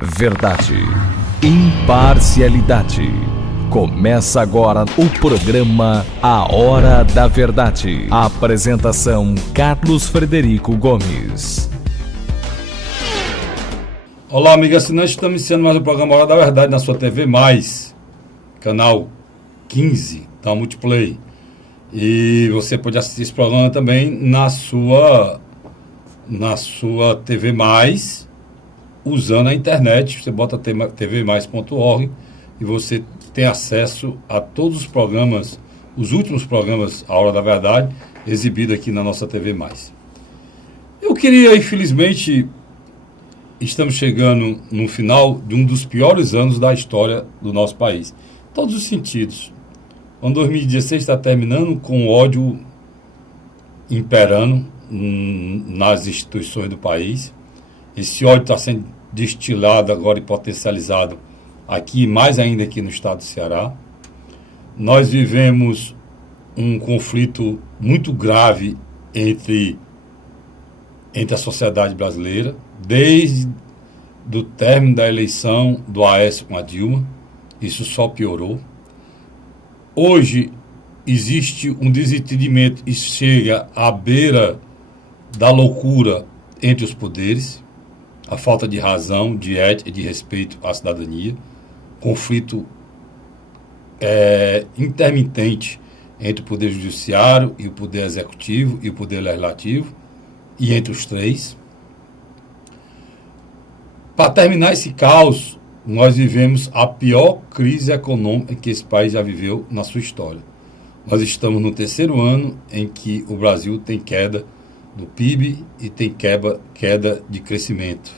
Verdade, imparcialidade. Começa agora o programa A Hora da Verdade. Apresentação: Carlos Frederico Gomes. Olá, amigo assinante, estamos iniciando mais um programa A Hora da Verdade na sua TV+, canal 15 da Multiplay. E você pode assistir esse programa também na sua TV+, usando a internet. Você bota tvmais.org e você tem acesso a todos os programas, os últimos programas A Hora da Verdade, exibidos aqui na nossa TV+. Eu queria, infelizmente, estamos chegando no final de um dos piores anos da história do nosso país. Em todos os sentidos. O ano 2016 está terminando com ódio imperando nas instituições do país. Esse ódio está sendo destilado agora e potencializado aqui, mais ainda aqui no estado do Ceará. Nós vivemos um conflito muito grave entre a sociedade brasileira, desde o término da eleição do Aécio com a Dilma. Isso só piorou. Hoje existe um desentendimento e chega à beira da loucura entre os poderes, a falta de razão, de ética e de respeito à cidadania, conflito intermitente entre o poder judiciário e o poder executivo e o poder legislativo, e entre os três. Para terminar esse caos, nós vivemos a pior crise econômica que esse país já viveu na sua história. Nós estamos no terceiro ano em que o Brasil tem queda do PIB e tem queda de crescimento.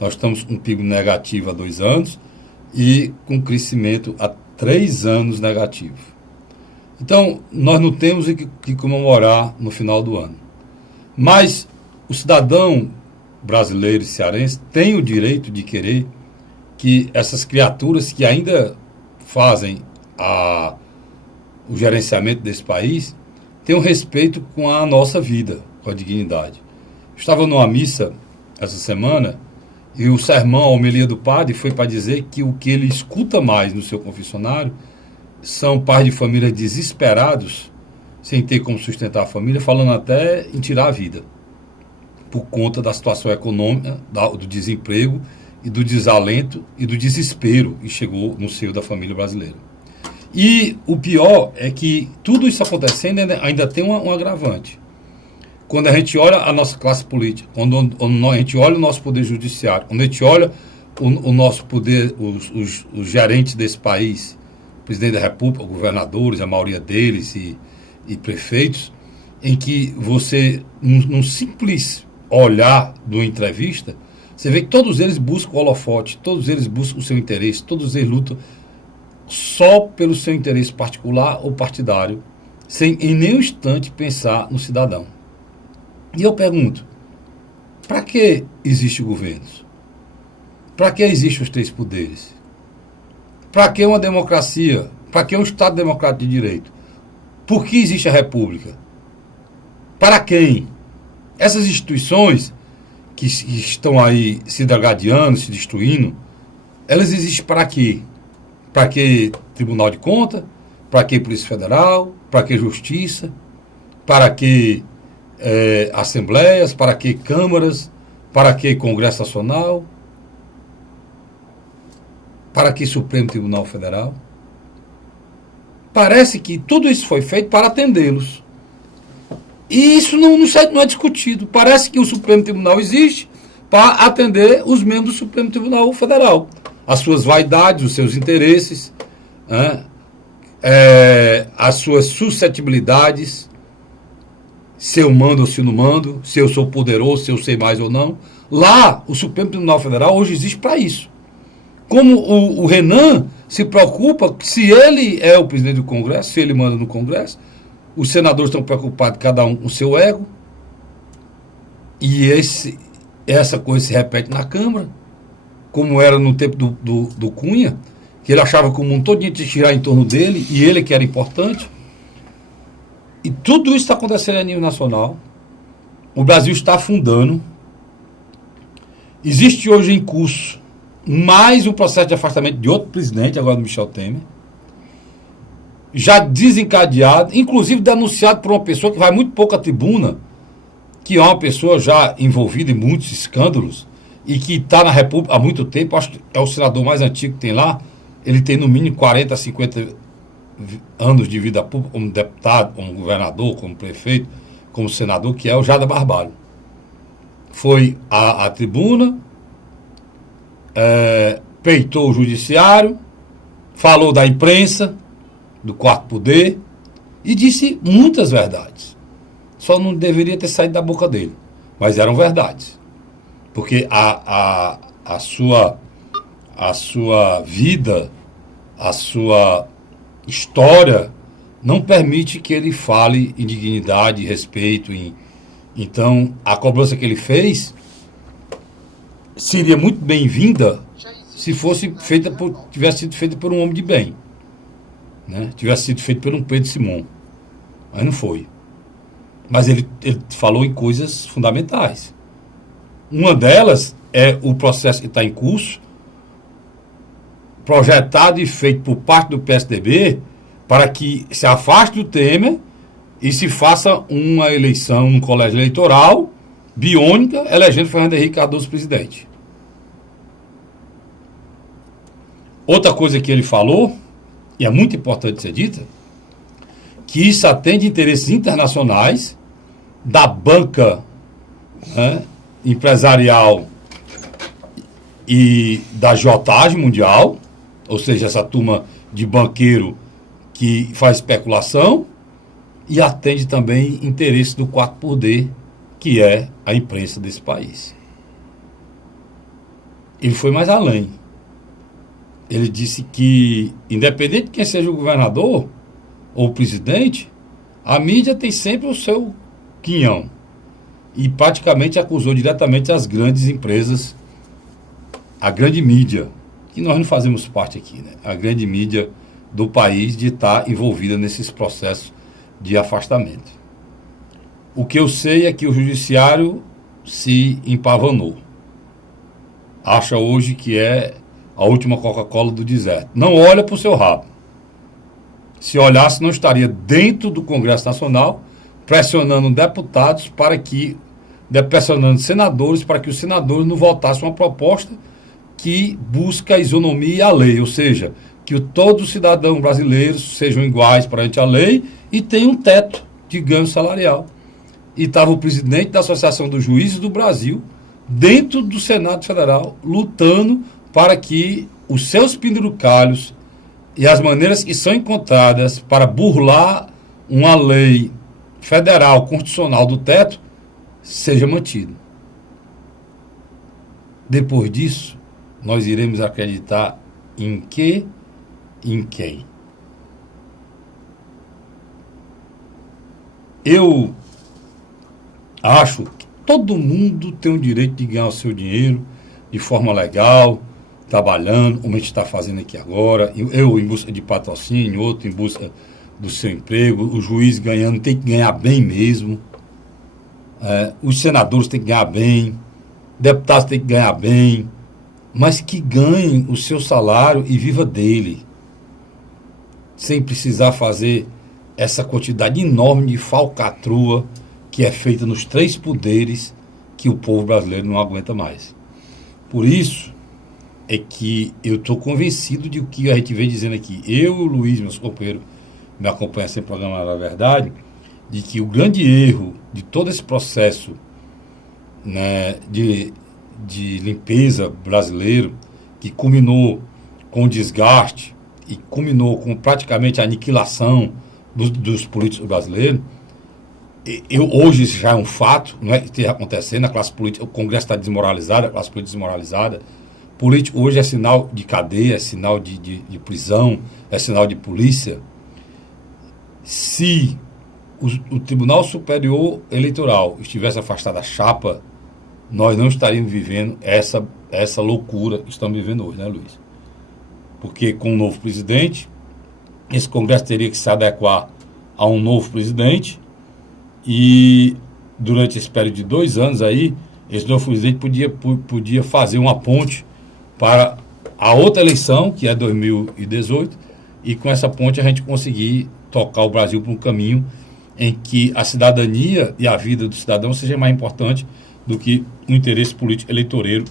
Nós estamos com um PIB negativo há 2 anos e com crescimento há 3 anos negativo. Então, nós não temos que comemorar no final do ano. Mas o cidadão brasileiro e cearense tem o direito de querer que essas criaturas que ainda fazem o gerenciamento desse país tenham respeito com a nossa vida, com a dignidade. Eu estava numa missa essa semana e o sermão, a homilia do padre, foi para dizer que o que ele escuta mais no seu confessionário são pais de família desesperados, sem ter como sustentar a família, falando até em tirar a vida, por conta da situação econômica, do desemprego e do desalento e do desespero que chegou no seio da família brasileira. E o pior é que tudo isso acontecendo ainda tem um agravante. Quando a gente olha a nossa classe política, quando a gente olha o nosso poder judiciário, quando a gente olha o nosso poder, os gerentes desse país, o presidente da República, os governadores, a maioria deles e prefeitos, em que você, num simples olhar de uma entrevista, você vê que todos eles buscam o holofote, todos eles buscam o seu interesse, todos eles lutam só pelo seu interesse particular ou partidário, sem em nenhum instante pensar no cidadão. E eu pergunto, para que existe o governo? Para que existem os 3 poderes? Para que uma democracia? Para que um Estado democrático de direito? Por que existe a República? Para quem? Essas instituições que estão aí se degladiando, se destruindo, elas existem para quê? Para que Tribunal de Contas? Para que Polícia Federal? Para que Justiça? Para que assembleias? Para que câmaras? Para que Congresso Nacional? Para que Supremo Tribunal Federal? Parece que tudo isso foi feito para atendê-los. E isso não é discutido. Parece que o Supremo Tribunal existe para atender os membros do Supremo Tribunal Federal. As suas vaidades, os seus interesses, as suas suscetibilidades, se eu mando ou se não mando, se eu sou poderoso, se eu sei mais ou não. Lá, o Supremo Tribunal Federal hoje existe para isso. Como o Renan se preocupa se ele é o presidente do Congresso, se ele manda no Congresso, os senadores estão preocupados, cada um com o seu ego, e essa coisa se repete na Câmara, como era no tempo do Cunha, que ele achava que o mundo todo tinha que girar em torno dele, e ele que era importante. E tudo isso está acontecendo a nível nacional. O Brasil está afundando. Existe hoje em curso mais um processo de afastamento de outro presidente, agora do Michel Temer, já desencadeado, inclusive denunciado por uma pessoa que vai muito pouco à tribuna, que é uma pessoa já envolvida em muitos escândalos e que está na República há muito tempo. Acho que é o senador mais antigo que tem lá. Ele tem no mínimo 40, 50 anos de vida pública como deputado, como governador, como prefeito, como senador, que é o Jada Barbalho. Foi à tribuna, peitou o judiciário, falou da imprensa, do quarto poder, e disse muitas verdades. Só não deveria ter saído da boca dele, mas eram verdades. Porque a sua vida, a sua história não permite que ele fale em dignidade, em respeito. Então, a cobrança que ele fez seria muito bem-vinda se fosse tivesse sido feita por um homem de bem, né? Tivesse sido feito por um Pedro Simão. Mas não foi. Mas ele falou em coisas fundamentais. Uma delas é o processo que está em curso, projetado e feito por parte do PSDB, para que se afaste do Temer e se faça uma eleição no colégio eleitoral biônica, elegendo Fernando Henrique Cardoso presidente. Outra coisa que ele falou, e é muito importante ser dita, que isso atende interesses internacionais da banca, né, empresarial e da agiotagem mundial, ou seja, essa turma de banqueiro que faz especulação, e atende também interesses do quarto poder, que é a imprensa desse país. Ele foi mais além. Ele disse que, independente de quem seja o governador ou o presidente, a mídia tem sempre o seu quinhão. E praticamente acusou diretamente as grandes empresas, a grande mídia, que nós não fazemos parte aqui, né? A grande mídia do país, de estar envolvida nesses processos de afastamento. O que eu sei é que o judiciário se empavanou. Acha hoje que é a última Coca-Cola do deserto. Não olha para o seu rabo. Se olhasse, não estaria dentro do Congresso Nacional pressionando deputados pressionando senadores para que os senadores não votassem uma proposta que busca a isonomia à lei, ou seja, que todos os cidadãos brasileiros sejam iguais perante a lei e tenham um teto de ganho salarial. E estava o presidente da Associação dos Juízes do Brasil, dentro do Senado Federal, lutando para que os seus penduricalhos e as maneiras que são encontradas para burlar uma lei federal, constitucional do teto, seja mantido. Depois disso, nós iremos acreditar em quê? Em quem? Eu acho que todo mundo tem o direito de ganhar o seu dinheiro de forma legal, trabalhando, como a gente está fazendo aqui agora. Eu em busca de patrocínio, outro em busca do seu emprego, o juiz ganhando, tem que ganhar bem mesmo. Os senadores têm que ganhar bem, deputados têm que ganhar bem, mas que ganhem o seu salário e viva dele, sem precisar fazer essa quantidade enorme de falcatrua que é feita nos três poderes, que o povo brasileiro não aguenta mais. Por isso é que eu estou convencido de o que a gente vem dizendo aqui. Eu e o Luiz, meus companheiros, me acompanham sempre no programa da Verdade, de que o grande erro de todo esse processo, né, de limpeza brasileiro, que culminou com o desgaste e culminou com praticamente a aniquilação dos políticos brasileiros, hoje isso já é um fato, não é que esteja acontecendo, a classe política, o Congresso está desmoralizado, a classe política desmoralizada. Político hoje é sinal de cadeia, é sinal de prisão, é sinal de polícia. Se o Tribunal Superior Eleitoral estivesse afastado da chapa, nós não estaríamos vivendo essa loucura que estamos vivendo hoje, né, Luiz? Porque com um novo presidente, esse Congresso teria que se adequar a um novo presidente, e durante esse período de 2 anos aí, esse novo presidente podia fazer uma ponte para a outra eleição, que é 2018, e com essa ponte a gente conseguir tocar o Brasil para um caminho em que a cidadania e a vida do cidadão seja mais importante do que o interesse político eleitoreiro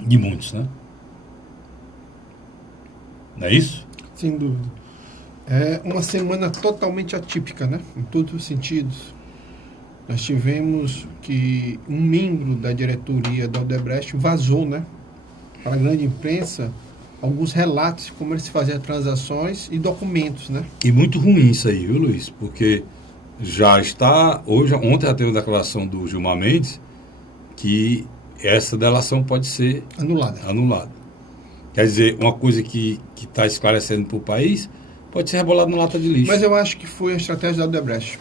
de muitos, né? Não é isso? Sem dúvida. É uma semana totalmente atípica, né? Em todos os sentidos. Nós tivemos que um membro da diretoria da Odebrecht vazou, né, para a grande imprensa, alguns relatos de como eles faziam transações e documentos, né? E muito ruim isso aí, viu, Luiz? Porque já está... Ontem já teve a declaração do Gilmar Mendes que essa delação pode ser anulada. Quer dizer, uma coisa que está esclarecendo para o país pode ser rebolada na lata de lixo. Mas eu acho que foi a estratégia da Odebrecht.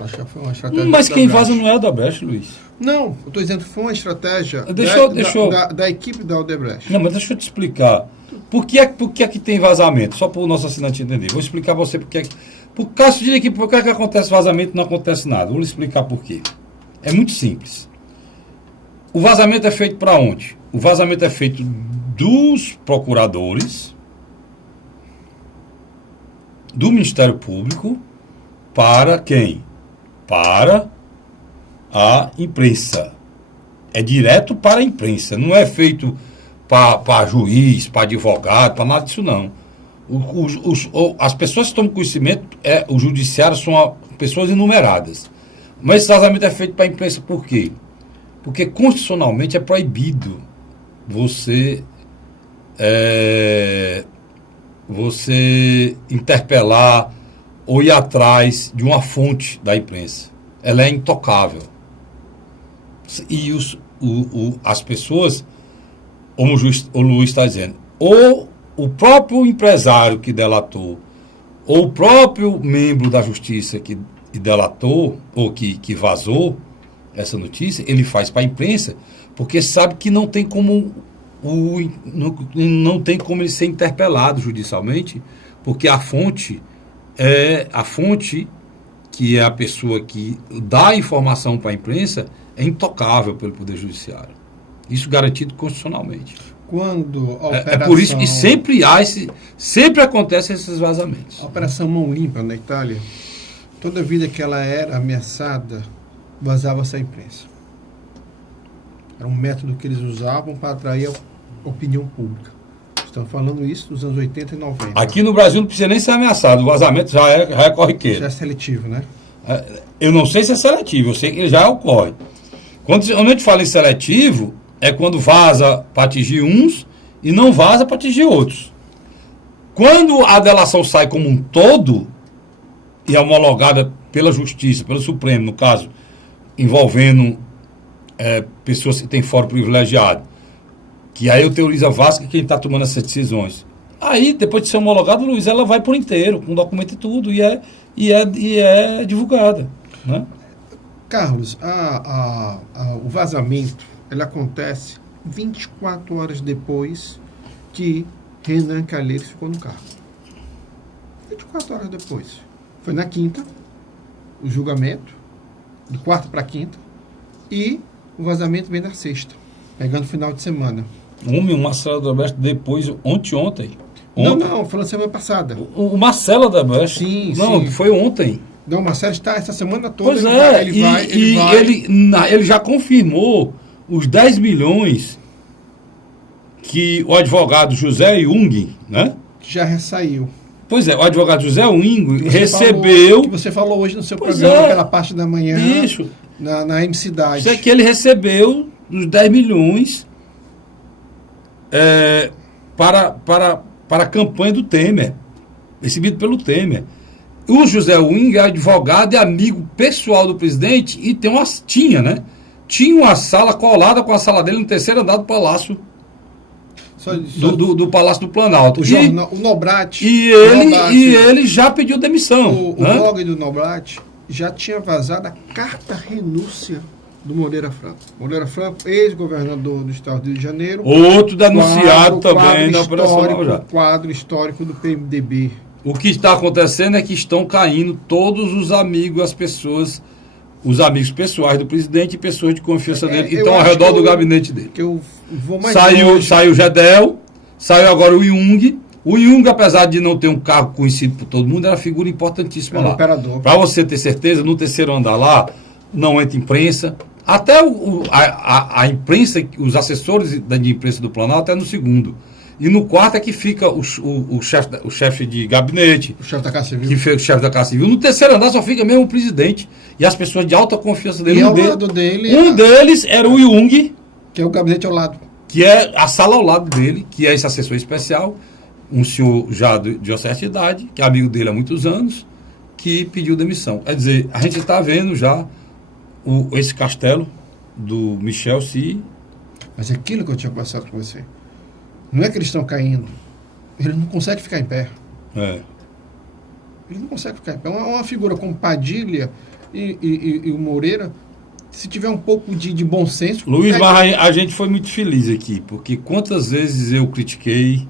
Acho que foi uma estratégia. Mas quem vaza não é a Odebrecht, Luiz. Não, eu estou dizendo que foi uma estratégia da equipe da Odebrecht. Não, mas deixa eu te explicar. Por que é que tem vazamento? Só para o nosso assinante entender. Vou explicar para você por que é que... Por caso de equipe, por que é que acontece vazamento e não acontece nada? Vou lhe explicar por quê. É muito simples. O vazamento é feito para onde? O vazamento é feito dos procuradores, do Ministério Público, para quem? Para a imprensa. É direto para a imprensa. Não é feito para juiz, para advogado, para nada disso não. As pessoas que tomam conhecimento, o judiciário são pessoas enumeradas. Mas esse vazamento é feito para a imprensa por quê? Porque constitucionalmente é proibido você interpelar ou ir atrás de uma fonte da imprensa. Ela é intocável. E as pessoas, como o Luiz está dizendo, ou o próprio empresário que delatou, ou o próprio membro da justiça que delatou, ou que vazou essa notícia, ele faz para a imprensa, porque sabe que não tem como ele ser interpelado judicialmente, porque a fonte, que é a pessoa que dá a informação para a imprensa, é intocável pelo Poder Judiciário. Isso garantido constitucionalmente. Quando a operação... É por isso que sempre acontecem esses vazamentos. A Operação Mão Limpa na Itália, toda vida que ela era ameaçada, vazava-se a imprensa. Era um método que eles usavam para atrair a opinião pública. Estamos falando isso dos anos 80 e 90. Aqui no Brasil não precisa nem ser ameaçado. O vazamento já é corriqueiro. Já é seletivo, né? Eu não sei se é seletivo, eu sei que ele já ocorre. Quando a gente fala em seletivo, é quando vaza para atingir uns e não vaza para atingir outros. Quando a delação sai como um todo e é homologada pela Justiça, pelo Supremo, no caso, envolvendo pessoas que têm fórum privilegiado, que aí eu teorizo a Vasco quem está tomando essas decisões. Aí, depois de ser homologado, Luiz, ela vai por inteiro, com documento e tudo, e é divulgada, né? Carlos, o vazamento, ele acontece 24 horas depois que Renan Calheiros ficou no cargo. 24 horas depois. Foi na quinta, o julgamento, de quarta para quinta, e o vazamento vem na sexta, pegando o final de semana. O Marcelo Odebrecht depois, ontem. Não, foi na semana passada. O Marcelo Odebrecht? Sim. Foi ontem. Não, o Marcelo está essa semana toda. Pois ele já confirmou os 10 milhões que o advogado José Jung, né? Já saiu. Pois é, o advogado José Jung recebeu... Que você falou hoje no seu programa, pela parte da manhã, bicho, na M Cidade. Isso é que ele recebeu os 10 milhões para a campanha do Temer, recebido pelo Temer. O José Jung é advogado e amigo pessoal do presidente e tinha uma sala colada com a sala dele no terceiro andar do Palácio do Palácio do Planalto. O Nobrat. E ele já pediu demissão. O blog do Nobrat já tinha vazado a carta renúncia do Moreira Franco. Moreira Franco, ex-governador do estado do Rio de Janeiro. Outro denunciado também na Operação Lava Jato. Quadro histórico do PMDB. O que está acontecendo é que estão caindo todos os amigos, as pessoas os amigos pessoais do presidente e pessoas de confiança dele que estão ao acho redor do gabinete dele. Que eu vou mais Saiu o Gedel, saiu agora o Jung. O Jung, apesar de não ter um cargo conhecido por todo mundo, era uma figura importantíssima lá. Para você ter certeza, no terceiro andar lá, não entra imprensa. Até a imprensa, os assessores de imprensa do Planalto é no segundo. E no quarto é que fica o chefe de gabinete. O chefe da Casa Civil. Que foi o chefe da Casa Civil. No terceiro andar só fica mesmo o presidente. E as pessoas de alta confiança dele. E ao lado dele... Um deles era o Jung. Que é o gabinete ao lado. Que é a sala ao lado dele, que é esse assessor especial. Um senhor já de uma certa idade, que é amigo dele há muitos anos, que pediu demissão. Quer dizer, a gente está vendo já esse castelo do Michel se... Mas é aquilo que eu tinha conversado com você. Não é que eles estão caindo. Ele não consegue ficar em pé. Ele não consegue ficar em pé. Uma figura como Padilha e o Moreira, se tiver um pouco de bom senso... Luiz, mas a gente foi muito feliz aqui, porque quantas vezes eu critiquei...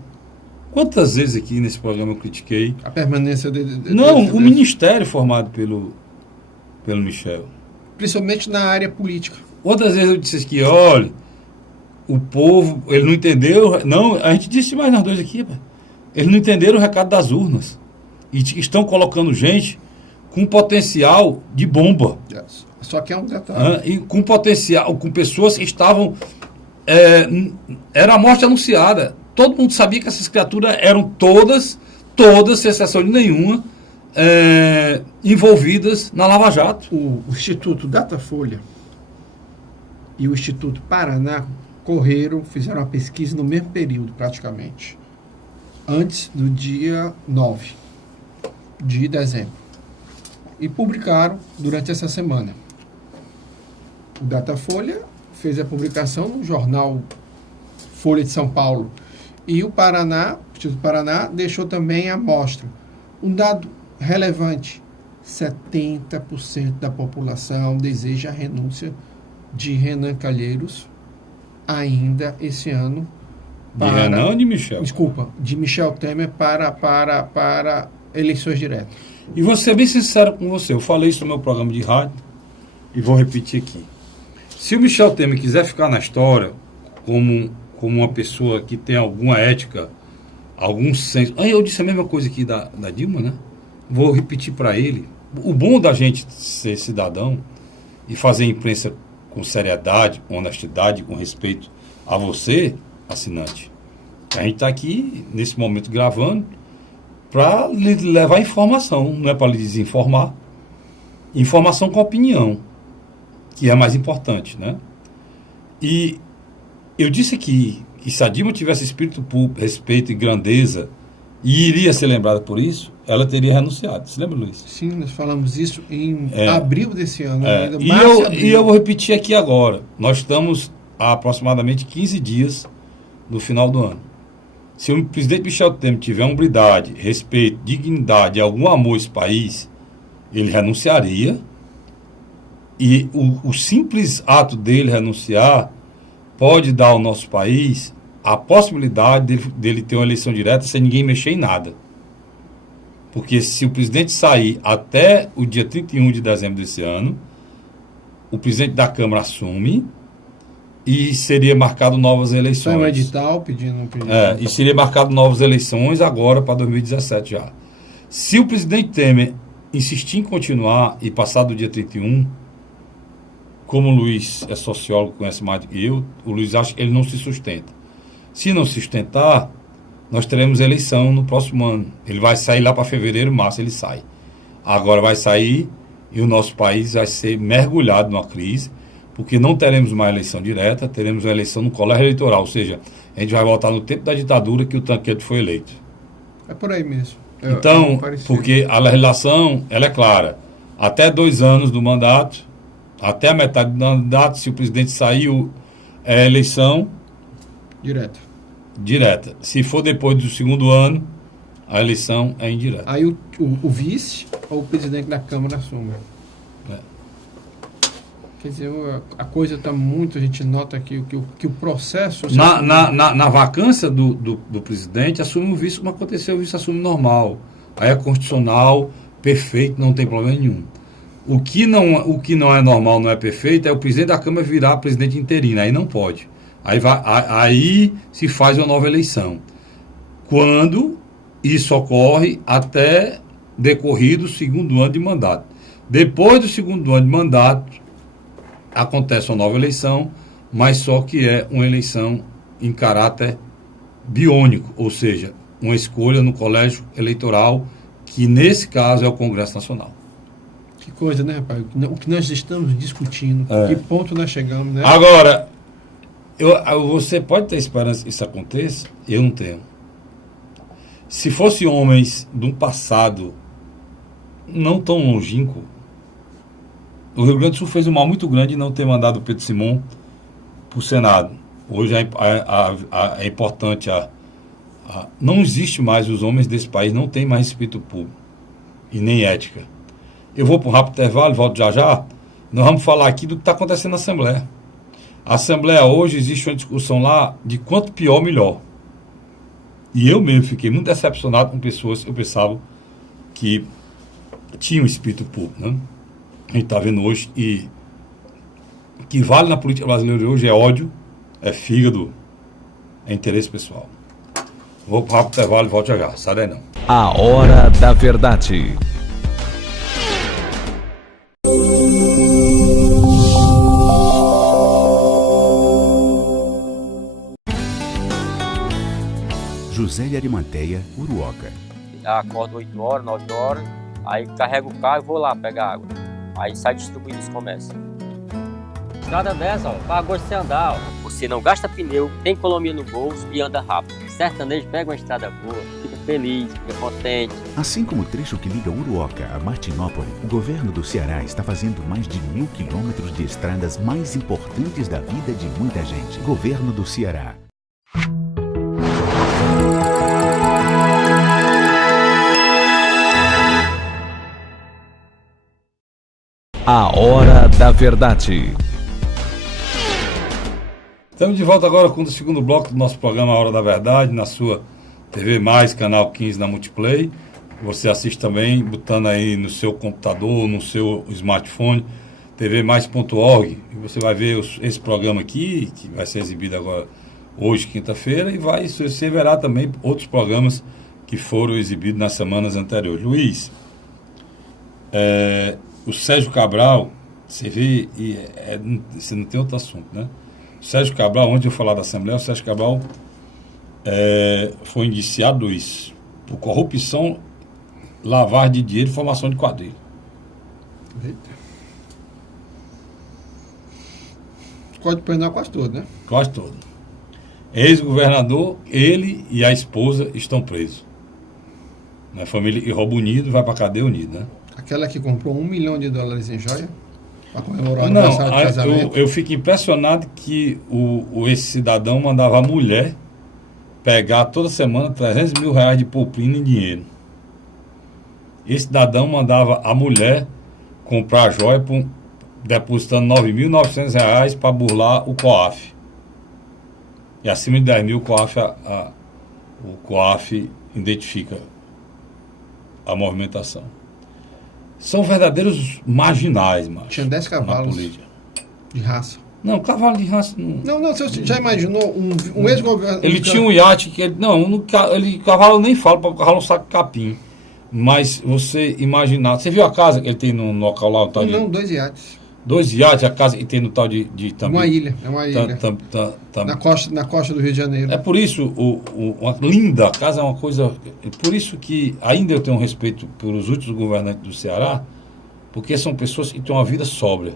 Quantas vezes aqui nesse programa eu critiquei... A permanência o ministério formado pelo Michel. Principalmente na área política. Outras vezes eu disse aqui, olha, o povo, ele não entendeu... Não, a gente disse mais nós dois aqui, eles não entenderam o recado das urnas. E estão colocando gente com potencial de bomba. Só que é um detalhe. E com potencial, com pessoas que estavam... era a morte anunciada. Todo mundo sabia que essas criaturas eram todas, sem exceção de nenhuma, envolvidas na Lava Jato. O Instituto Datafolha e o Instituto Paraná fizeram uma pesquisa no mesmo período, praticamente, antes do dia 9 de dezembro. E publicaram durante essa semana. O Datafolha fez a publicação no jornal Folha de São Paulo. E o Instituto Paraná deixou também a amostra. Um dado relevante: 70% da população deseja a renúncia de Renan Calheiros ainda esse ano. De Renan ou de Michel? Desculpa, de Michel Temer para eleições diretas. E vou ser bem sincero com você, eu falei isso no meu programa de rádio e vou repetir aqui. Se o Michel Temer quiser ficar na história como uma pessoa que tem alguma ética, algum senso... Eu disse a mesma coisa aqui da Dilma, né? Vou repetir para ele. O bom da gente ser cidadão e fazer imprensa com seriedade, com honestidade, com respeito a você, assinante. A gente está aqui, nesse momento, gravando para lhe levar informação, não é para lhe desinformar. Informação com opinião, que é mais importante, né? E eu disse aqui que se a Dilma tivesse espírito público, respeito e grandeza e iria ser lembrada por isso, ela teria renunciado. Você lembra, Luiz? Sim, nós falamos isso em abril desse ano. E eu vou repetir aqui agora. Nós estamos há aproximadamente 15 dias no final do ano. Se o presidente Michel Temer tiver hombridade, respeito, dignidade e algum amor a esse país, ele renunciaria. E o simples ato dele renunciar pode dar ao nosso país a possibilidade dele ter uma eleição direta sem ninguém mexer em nada. Porque se o presidente sair até o dia 31 de dezembro desse ano, o presidente da Câmara assume e seria marcado novas eleições. Sai um edital pedindo. E seria marcado novas eleições agora para 2017 já. Se o presidente Temer insistir em continuar e passar do dia 31, como o Luiz é sociólogo, conhece mais do que eu, o Luiz acha que ele não se sustenta. Se não se sustentar, nós teremos eleição no próximo ano. Ele vai sair lá para fevereiro, março ele sai. Agora vai sair e o nosso país vai ser mergulhado numa crise, porque não teremos uma eleição direta, teremos uma eleição no colégio eleitoral, ou seja, a gente vai voltar no tempo da ditadura que o Tancredo foi eleito. É por aí mesmo. Então, porque a legislação, ela é clara. Até 2 anos do mandato, até a metade do mandato, se o presidente saiu, é eleição direta. Se for depois do 2º ano, a eleição é indireta. Aí o vice ou o presidente da Câmara assume. Quer dizer, a coisa está muito... A gente nota que o processo... Na vacância do presidente, assume o vice como aconteceu, o vice assume normal. Aí é constitucional, perfeito, não tem problema nenhum. O que não é normal, não é perfeito, é o presidente da Câmara virar presidente interino. Aí não pode. Aí se faz uma nova eleição. Quando isso ocorre até decorrido o segundo ano de mandato. Depois do segundo ano de mandato, acontece uma nova eleição, mas só que é uma eleição em caráter biônico, ou seja, uma escolha no colégio eleitoral, que nesse caso é o Congresso Nacional. Que coisa, né, rapaz? O que nós estamos discutindo, que ponto nós chegamos, né? Agora, você pode ter esperança que isso aconteça? Eu não tenho. Se fosse homens de um passado não tão longínquo, o Rio Grande do Sul fez um mal muito grande em não ter mandado o Pedro Simão para o Senado. Hoje é importante, não existe mais, os homens desse país não têm mais espírito público e nem ética. Eu vou para um rápido intervalo, volto já já. Nós vamos falar aqui do que está acontecendo na Assembleia. A Assembleia hoje, existe uma discussão lá de quanto pior, melhor. E eu mesmo fiquei muito decepcionado com pessoas que eu pensava que tinham espírito público, né? A gente está vendo hoje e que vale na política brasileira hoje é ódio, é fígado, é interesse pessoal. Vou para o rápido intervalo e volto já já. Sai daí não. A Hora da Verdade. José de Arimanteia, Uruoca. Acordo 8 horas, 9 horas, aí carrego o carro e vou lá pegar água. Aí sai distribuindo os comércios. Estrada dessa, ó, para gosto de você andar, ó. Você não gasta pneu, tem economia no bolso e anda rápido. Sertanejo pega uma estrada boa, fica feliz, fica contente. Assim como o trecho que liga Uruoca a Martinópole, o governo do Ceará está fazendo mais de 1.000 quilômetros de estradas mais importantes da vida de muita gente. Governo do Ceará. A Hora da Verdade. Estamos de volta agora com o segundo bloco do nosso programa A Hora da Verdade, na sua TV Mais, canal 15 na Multiplay. Você assiste também, botando aí no seu computador, no seu smartphone, tvmais.org. E você vai ver esse programa aqui, que vai ser exibido agora hoje, quinta-feira, e você verá também outros programas que foram exibidos nas semanas anteriores. Luiz, o Sérgio Cabral, você vê, você não tem outro assunto, né? O Sérgio Cabral, onde eu falar da Assembleia, o Sérgio Cabral foi indiciado, Luiz, por corrupção, lavagem de dinheiro e formação de quadrilha. Eita. Código Penal quase todo, né? Quase todo. Ex-governador, ele e a esposa estão presos. A família e rouba unido, vai para a cadeia unido, né? Aquela que comprou $1 milhão em joia para comemorar o aniversário do casamento. Eu fico impressionado que esse cidadão mandava a mulher pegar toda semana R$300 mil de propina em dinheiro. Esse cidadão mandava a mulher comprar joia depositando R$9.900 para burlar o COAF. E acima de 10 mil, o COAF identifica a movimentação. São verdadeiros marginais, macho. Tinha 10 cavalos de raça. Não, cavalo de raça não. Não, você já imaginou um ex-governador? Ele tinha um iate que cavalo nem fala, para o cavalo não saca capim. Mas você imaginar. Você viu a casa que ele tem no local lá? Não, 2 iates. 2 iates, a casa que tem no tal de também. Uma ilha. Na costa do Rio de Janeiro. É por isso, uma linda casa é uma coisa. É por isso que ainda eu tenho respeito pelos últimos governantes do Ceará, porque são pessoas que têm uma vida sóbria.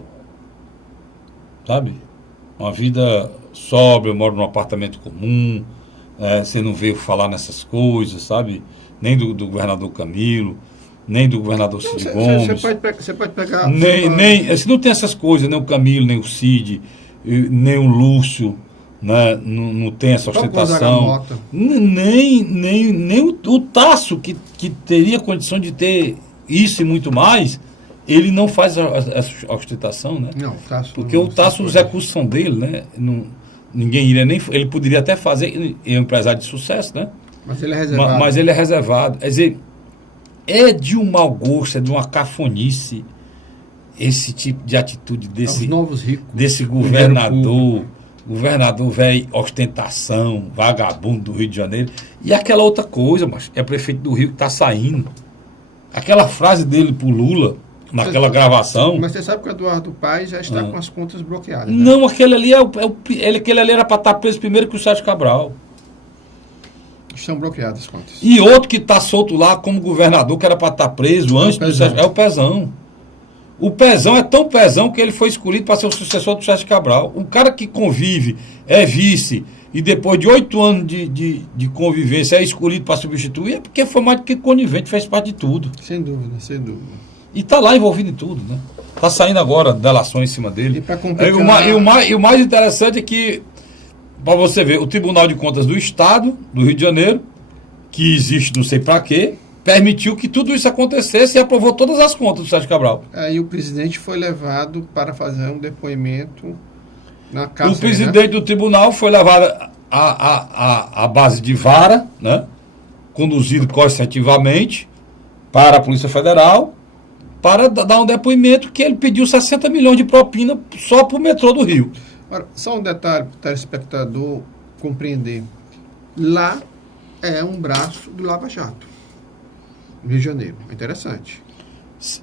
Sabe? Uma vida sóbria, moro num apartamento comum, você não veio falar nessas coisas, sabe? Nem do governador Camilo, nem do governador Cid Gomes. Você pode pegar... Você não tem essas coisas, nem o Camilo, nem o Cid, nem o Lúcio, né? Não tem essa ostentação. Nem o Tasso, que teria condição de ter isso e muito mais, ele não faz a ostentação, né? Não, Tasso, porque o Tasso, os recursos são dele, né? Ninguém iria nem... Ele poderia até fazer, ele é um empresário de sucesso, né? Mas ele é reservado. Mas ele é reservado. Quer dizer, é de um mau gosto, é de uma cafonice esse tipo de atitude Os novos ricos. desse governador velho, ostentação, vagabundo do Rio de Janeiro. E aquela outra coisa, mas é prefeito do Rio que está saindo. Aquela frase dele pro Lula, naquela gravação. Mas você sabe que o Eduardo Paes já está com as contas bloqueadas. Né? Não, aquele ali aquele ali era para estar preso primeiro que o Sérgio Cabral. Estão bloqueadas as contas. E outro que está solto lá como governador, que era para estar preso antes do Sérgio, é o Pezão. O Pezão é tão Pezão que ele foi escolhido para ser o sucessor do Sérgio Cabral. Um cara que convive, é vice, e depois de 8 anos de convivência é escolhido para substituir, é porque foi mais do que conivente, fez parte de tudo. Sem dúvida, sem dúvida. E está lá envolvido em tudo, né? Está saindo agora delações em cima dele. E para complicar... E o mais interessante é que, para você ver, o Tribunal de Contas do Estado, do Rio de Janeiro, que existe não sei para quê, permitiu que tudo isso acontecesse e aprovou todas as contas do Sérgio Cabral. Aí o presidente foi levado para fazer um depoimento na casa. O presidente do tribunal foi levado à base de vara, né? Conduzido coercitivamente para a Polícia Federal, para dar um depoimento que ele pediu 60 milhões de propina só para o metrô do Rio. Agora, só um detalhe para o telespectador compreender. Lá é um braço do Lava Jato. Rio de Janeiro. Interessante.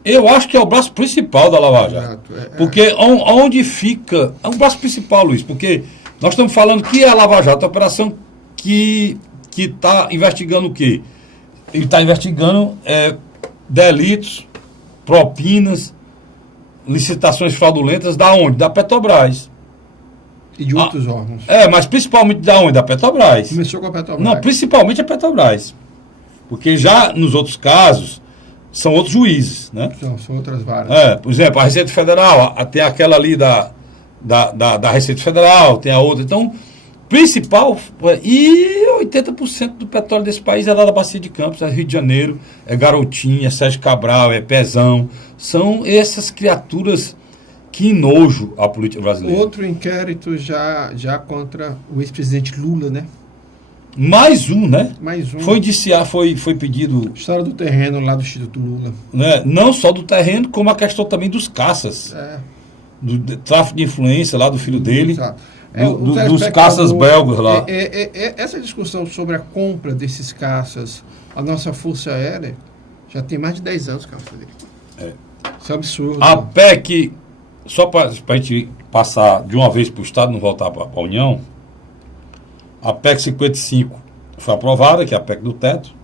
Eu acho que é o braço principal da Lava Jato. Porque onde fica... É um braço principal, Luiz, porque nós estamos falando que é a Lava Jato, a operação que está investigando o quê? Ele está investigando delitos, propinas, licitações fraudulentas da onde? Da Petrobras. E de outros órgãos. Mas principalmente da onde? Da Petrobras. Começou com a Petrobras. Não, principalmente a Petrobras. Porque já nos outros casos, são outros juízes, né? São outras varas. Por exemplo, a Receita Federal, tem aquela ali da Receita Federal, tem a outra. Então, principal, e 80% do petróleo desse país é lá da Bacia de Campos, é Rio de Janeiro, é Garotinha, é Sérgio Cabral, é Pezão. São essas criaturas que nojo a política brasileira. Outro inquérito já contra o ex-presidente Lula, né? Mais um, né? Mais um. Foi indiciar, foi pedido... História do terreno lá do Instituto Lula. Né? Não só do terreno, como a questão também dos caças. Do tráfico de influência lá do filho dele. Exato. Dos caças belgas lá. Essa discussão sobre a compra desses caças, a nossa Força Aérea, já tem mais de 10 anos, Carlos Frederico. Isso é absurdo. A PEC, só para a gente passar de uma vez para o Estado, não voltar para a União, a PEC 55 foi aprovada, que é a PEC do teto,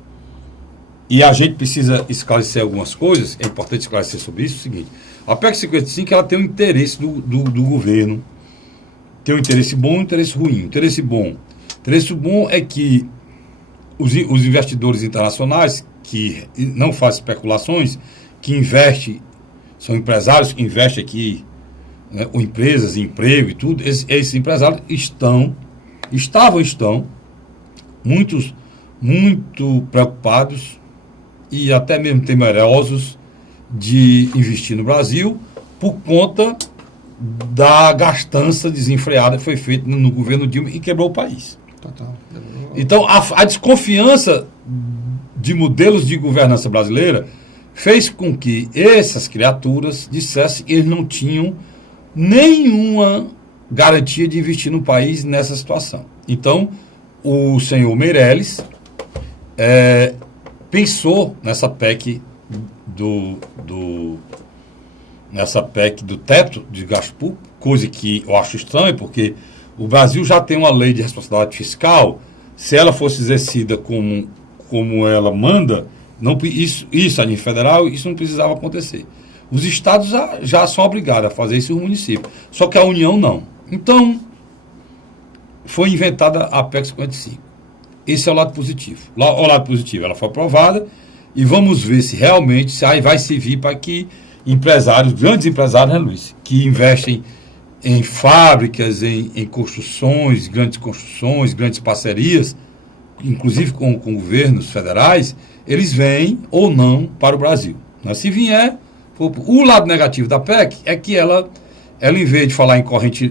e a gente precisa esclarecer algumas coisas, é importante esclarecer sobre isso, é o seguinte, a PEC 55 ela tem um interesse do governo, tem um interesse bom e um interesse ruim. Interesse bom é que os investidores internacionais que não fazem especulações, que investem, são empresários que investem aqui, né, ou empresas, emprego e tudo, esses empresários estão muito preocupados e até mesmo temerosos de investir no Brasil por conta da gastança desenfreada que foi feita no governo Dilma e quebrou o país. Total. Então, a desconfiança de modelos de governança brasileira fez com que essas criaturas dissessem que eles não tinham nenhuma garantia de investir no país nessa situação. Então, o senhor Meirelles pensou nessa PEC nessa PEC do teto de gasto público, coisa que eu acho estranha, porque o Brasil já tem uma lei de responsabilidade fiscal. Se ela fosse exercida como ela manda, isso a nível federal, isso não precisava acontecer. Os estados já são obrigados a fazer isso, e o município. Só que a União não. Então, foi inventada a PEC 55. Esse é o lado positivo. O lado positivo, ela foi aprovada e vamos ver se realmente aí vai servir para que grandes empresários, né, Luiz, que investem em fábricas, em construções, grandes parcerias, inclusive com governos federais, eles vêm ou não para o Brasil. Mas se vier, o lado negativo da PEC é que ela em vez de falar em corrente,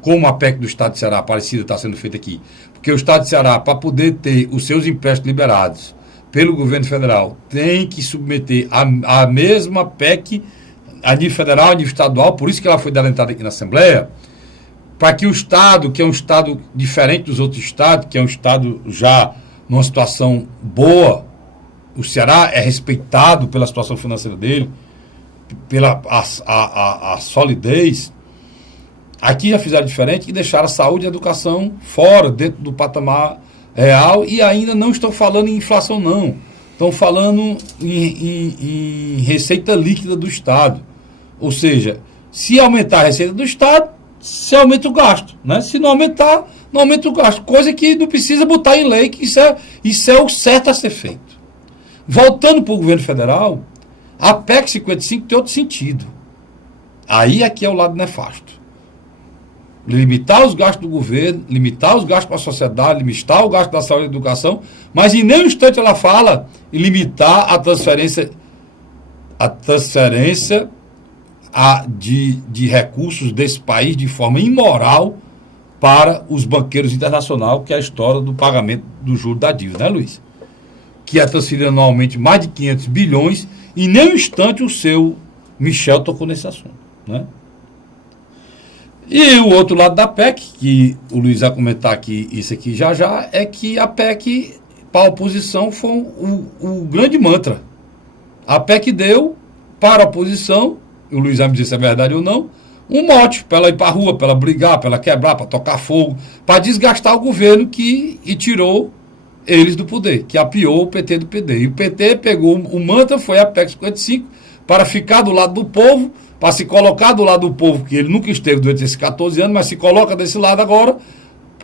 como a PEC do Estado de Ceará, parecida, está sendo feita aqui, porque o Estado de Ceará, para poder ter os seus empréstimos liberados pelo governo federal, tem que submeter a mesma PEC, a nível federal, a nível estadual, por isso que ela foi delentada aqui na Assembleia, para que o Estado, que é um Estado diferente dos outros Estados, que é um Estado já numa situação boa, o Ceará é respeitado pela situação financeira dele, pela a solidez. Aqui já fizeram diferente e deixaram a saúde e a educação fora, dentro do patamar real, e ainda não estão falando em inflação, não. Estão falando em receita líquida do Estado. Ou seja, se aumentar a receita do Estado, se aumenta o gasto. Né? Se não aumentar, não aumenta o gasto. Coisa que não precisa botar em lei, que isso é o certo a ser feito. Voltando para o governo federal, a PEC 55 tem outro sentido. Aí aqui é o lado nefasto. Limitar os gastos do governo, limitar os gastos para a sociedade, limitar o gasto da saúde e da educação, mas em nenhum instante ela fala em limitar a transferência de recursos desse país de forma imoral para os banqueiros internacionais, que é a história do pagamento do juro da dívida, né, Luiz? Que é transferido anualmente mais de 500 bilhões, e em nenhum instante o seu Michel tocou nesse assunto, né? E o outro lado da PEC, que o Luiz vai comentar aqui, isso aqui já, é que a PEC, para a oposição, foi o grande mantra. A PEC deu para a oposição, e o Luiz vai me dizer se é verdade ou não, um mote para ela ir para a rua, para ela brigar, para ela quebrar, para tocar fogo, para desgastar o governo e tirou eles do poder, que apiou o PT do PD. E o PT pegou o mantra, foi a PEC 55, para ficar do lado do povo, para se colocar do lado do povo, que ele nunca esteve durante esses 14 anos, mas se coloca desse lado agora,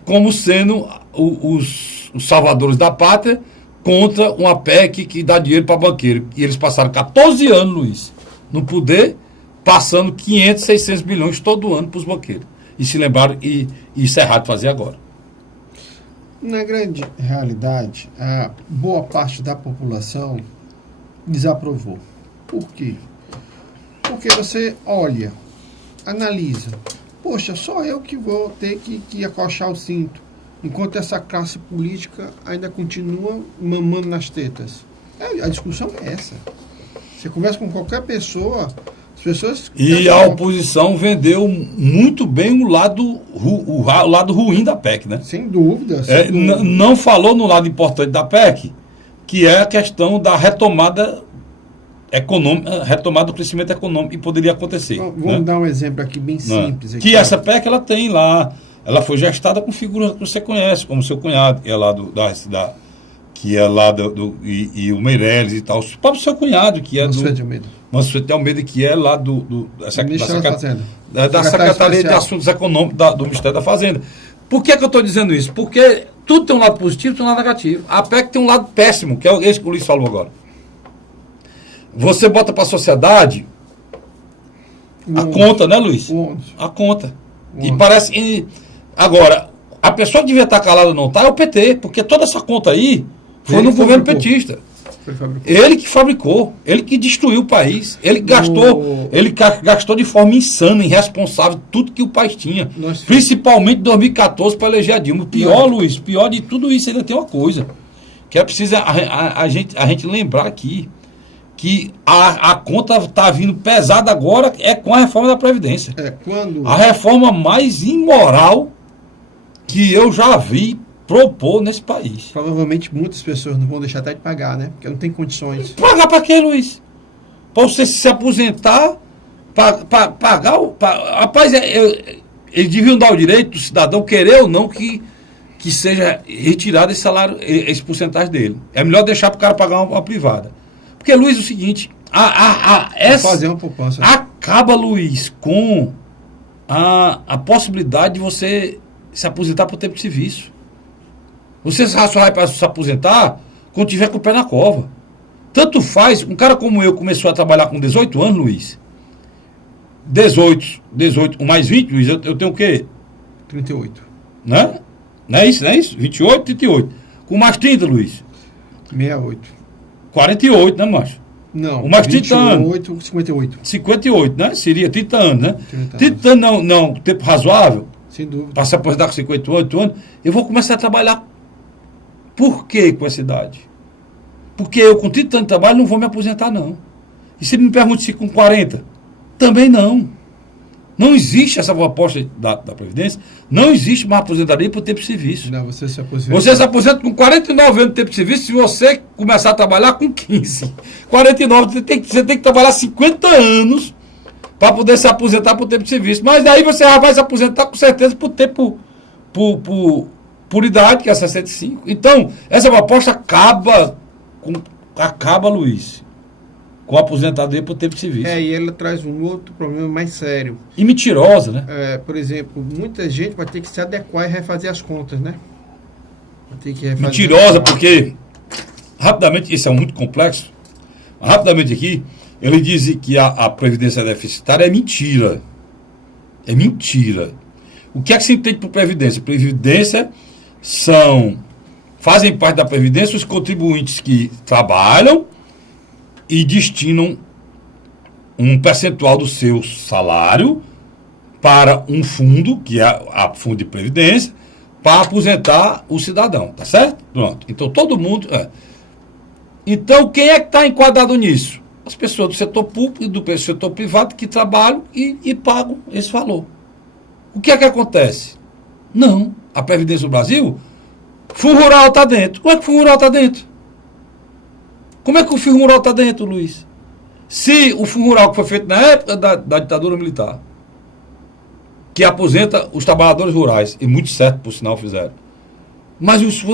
como sendo os salvadores da pátria, contra uma PEC que dá dinheiro para banqueiro. E eles passaram 14 anos, Luiz, no poder, passando 500, 600 bilhões todo ano para os banqueiros. E se lembraram, e isso é errado fazer agora. Na grande realidade, a boa parte da população desaprovou. Por quê? Porque você olha, analisa. Poxa, só eu que vou ter que acochar o cinto, enquanto essa classe política ainda continua mamando nas tetas. A discussão é essa. Você conversa com qualquer pessoa, as pessoas... E a oposição vendeu muito bem o lado ruim da PEC, né? Sem dúvida. Não falou no lado importante da PEC, que é a questão da retomada econômica, retomada do crescimento econômico que poderia acontecer. Vamos dar um exemplo aqui bem simples. Aqui, que essa PEC ela tem lá, ela foi gestada com figuras que você conhece, como seu cunhado, que é lá e o Meirelles e tal, o próprio seu cunhado, que é Mansueto de Almeida. Mansueto de Almeida, que é lá da Secretaria de Assuntos Econômicos do Ministério da Fazenda. Por que eu estou dizendo isso? Porque tudo tem um lado positivo e tem um lado negativo. A PEC tem um lado péssimo, que é esse que o Luiz falou agora. Você bota para a sociedade a conta, né, Luiz? A conta. E parece... Agora, a pessoa que devia estar calada não está é o PT, porque toda essa conta aí foi no governo petista. Ele que fabricou, ele que destruiu o país, ele gastou de forma insana, irresponsável, tudo que o país tinha. Principalmente em 2014 para eleger a Dilma. Pior, Luiz, pior de tudo isso ainda tem uma coisa, que é preciso a gente lembrar aqui, que a conta está vindo pesada agora com a reforma da Previdência. A reforma mais imoral que eu já vi propor nesse país. Provavelmente muitas pessoas não vão deixar até de pagar, né? Porque não tem condições. Pagar para quê, Luiz? Para você se aposentar, pagar o... Rapaz, eles deviam dar o direito do cidadão, querer ou não, que seja retirado esse salário, esse porcentagem dele. É melhor deixar para o cara pagar uma privada. Porque, Luiz, é o seguinte, fazer uma poupança. Acaba, Luiz, com a possibilidade de você se aposentar por tempo de serviço. Você só vai para se aposentar quando tiver com o pé na cova. Tanto faz, um cara como eu começou a trabalhar com 18 anos, Luiz. 18, mais 20, Luiz, eu tenho o quê? 38. Né? Não é isso? 28, 38. Com mais 30, Luiz? 68. 48, né, macho? Não, mais 30 anos. 58. 58, né? Seria 30 anos, né? 30 anos não, tempo razoável. Sem dúvida. Para se aposentar com 58 anos, eu vou começar a trabalhar. Por que com essa idade? Porque eu, com 30 anos de trabalho, não vou me aposentar, não. E se me pergunta se com 40, Também não. Não existe essa proposta da Previdência, não existe uma aposentadoria por tempo de serviço. Não, você se aposenta. Você se aposenta com 49 anos de tempo de serviço se você começar a trabalhar com 15. 49, você tem que trabalhar 50 anos para poder se aposentar por tempo de serviço. Mas daí você já vai se aposentar com certeza por tempo, por idade, que é 65. Então, essa proposta acaba, Luiz, com a aposentadoria por tempo de serviço. E ela traz um outro problema mais sério. E mentirosa, né? Por exemplo, muita gente vai ter que se adequar e refazer as contas, né? Vai ter que refazer. Mentirosa, porque, rapidamente, isso é muito complexo, rapidamente aqui, ele diz que a Previdência deficitária é mentira. É mentira. O que é que se entende por Previdência? Previdência fazem parte da Previdência os contribuintes que trabalham e destinam um percentual do seu salário para um fundo, que é a fundo de previdência, para aposentar o cidadão, tá certo? Pronto. Então todo mundo... Então quem é que está enquadrado nisso? As pessoas do setor público e do setor privado que trabalham e pagam esse valor. O que é que acontece? Não. A Previdência do Brasil, Fundo Rural está dentro. Como é que o Fundo Rural está dentro? Como é que o Fundo Rural está dentro, Luiz? Se o Fundo Rural que foi feito na época da ditadura militar, que aposenta os trabalhadores rurais, e muito certo, por sinal, fizeram. Mas os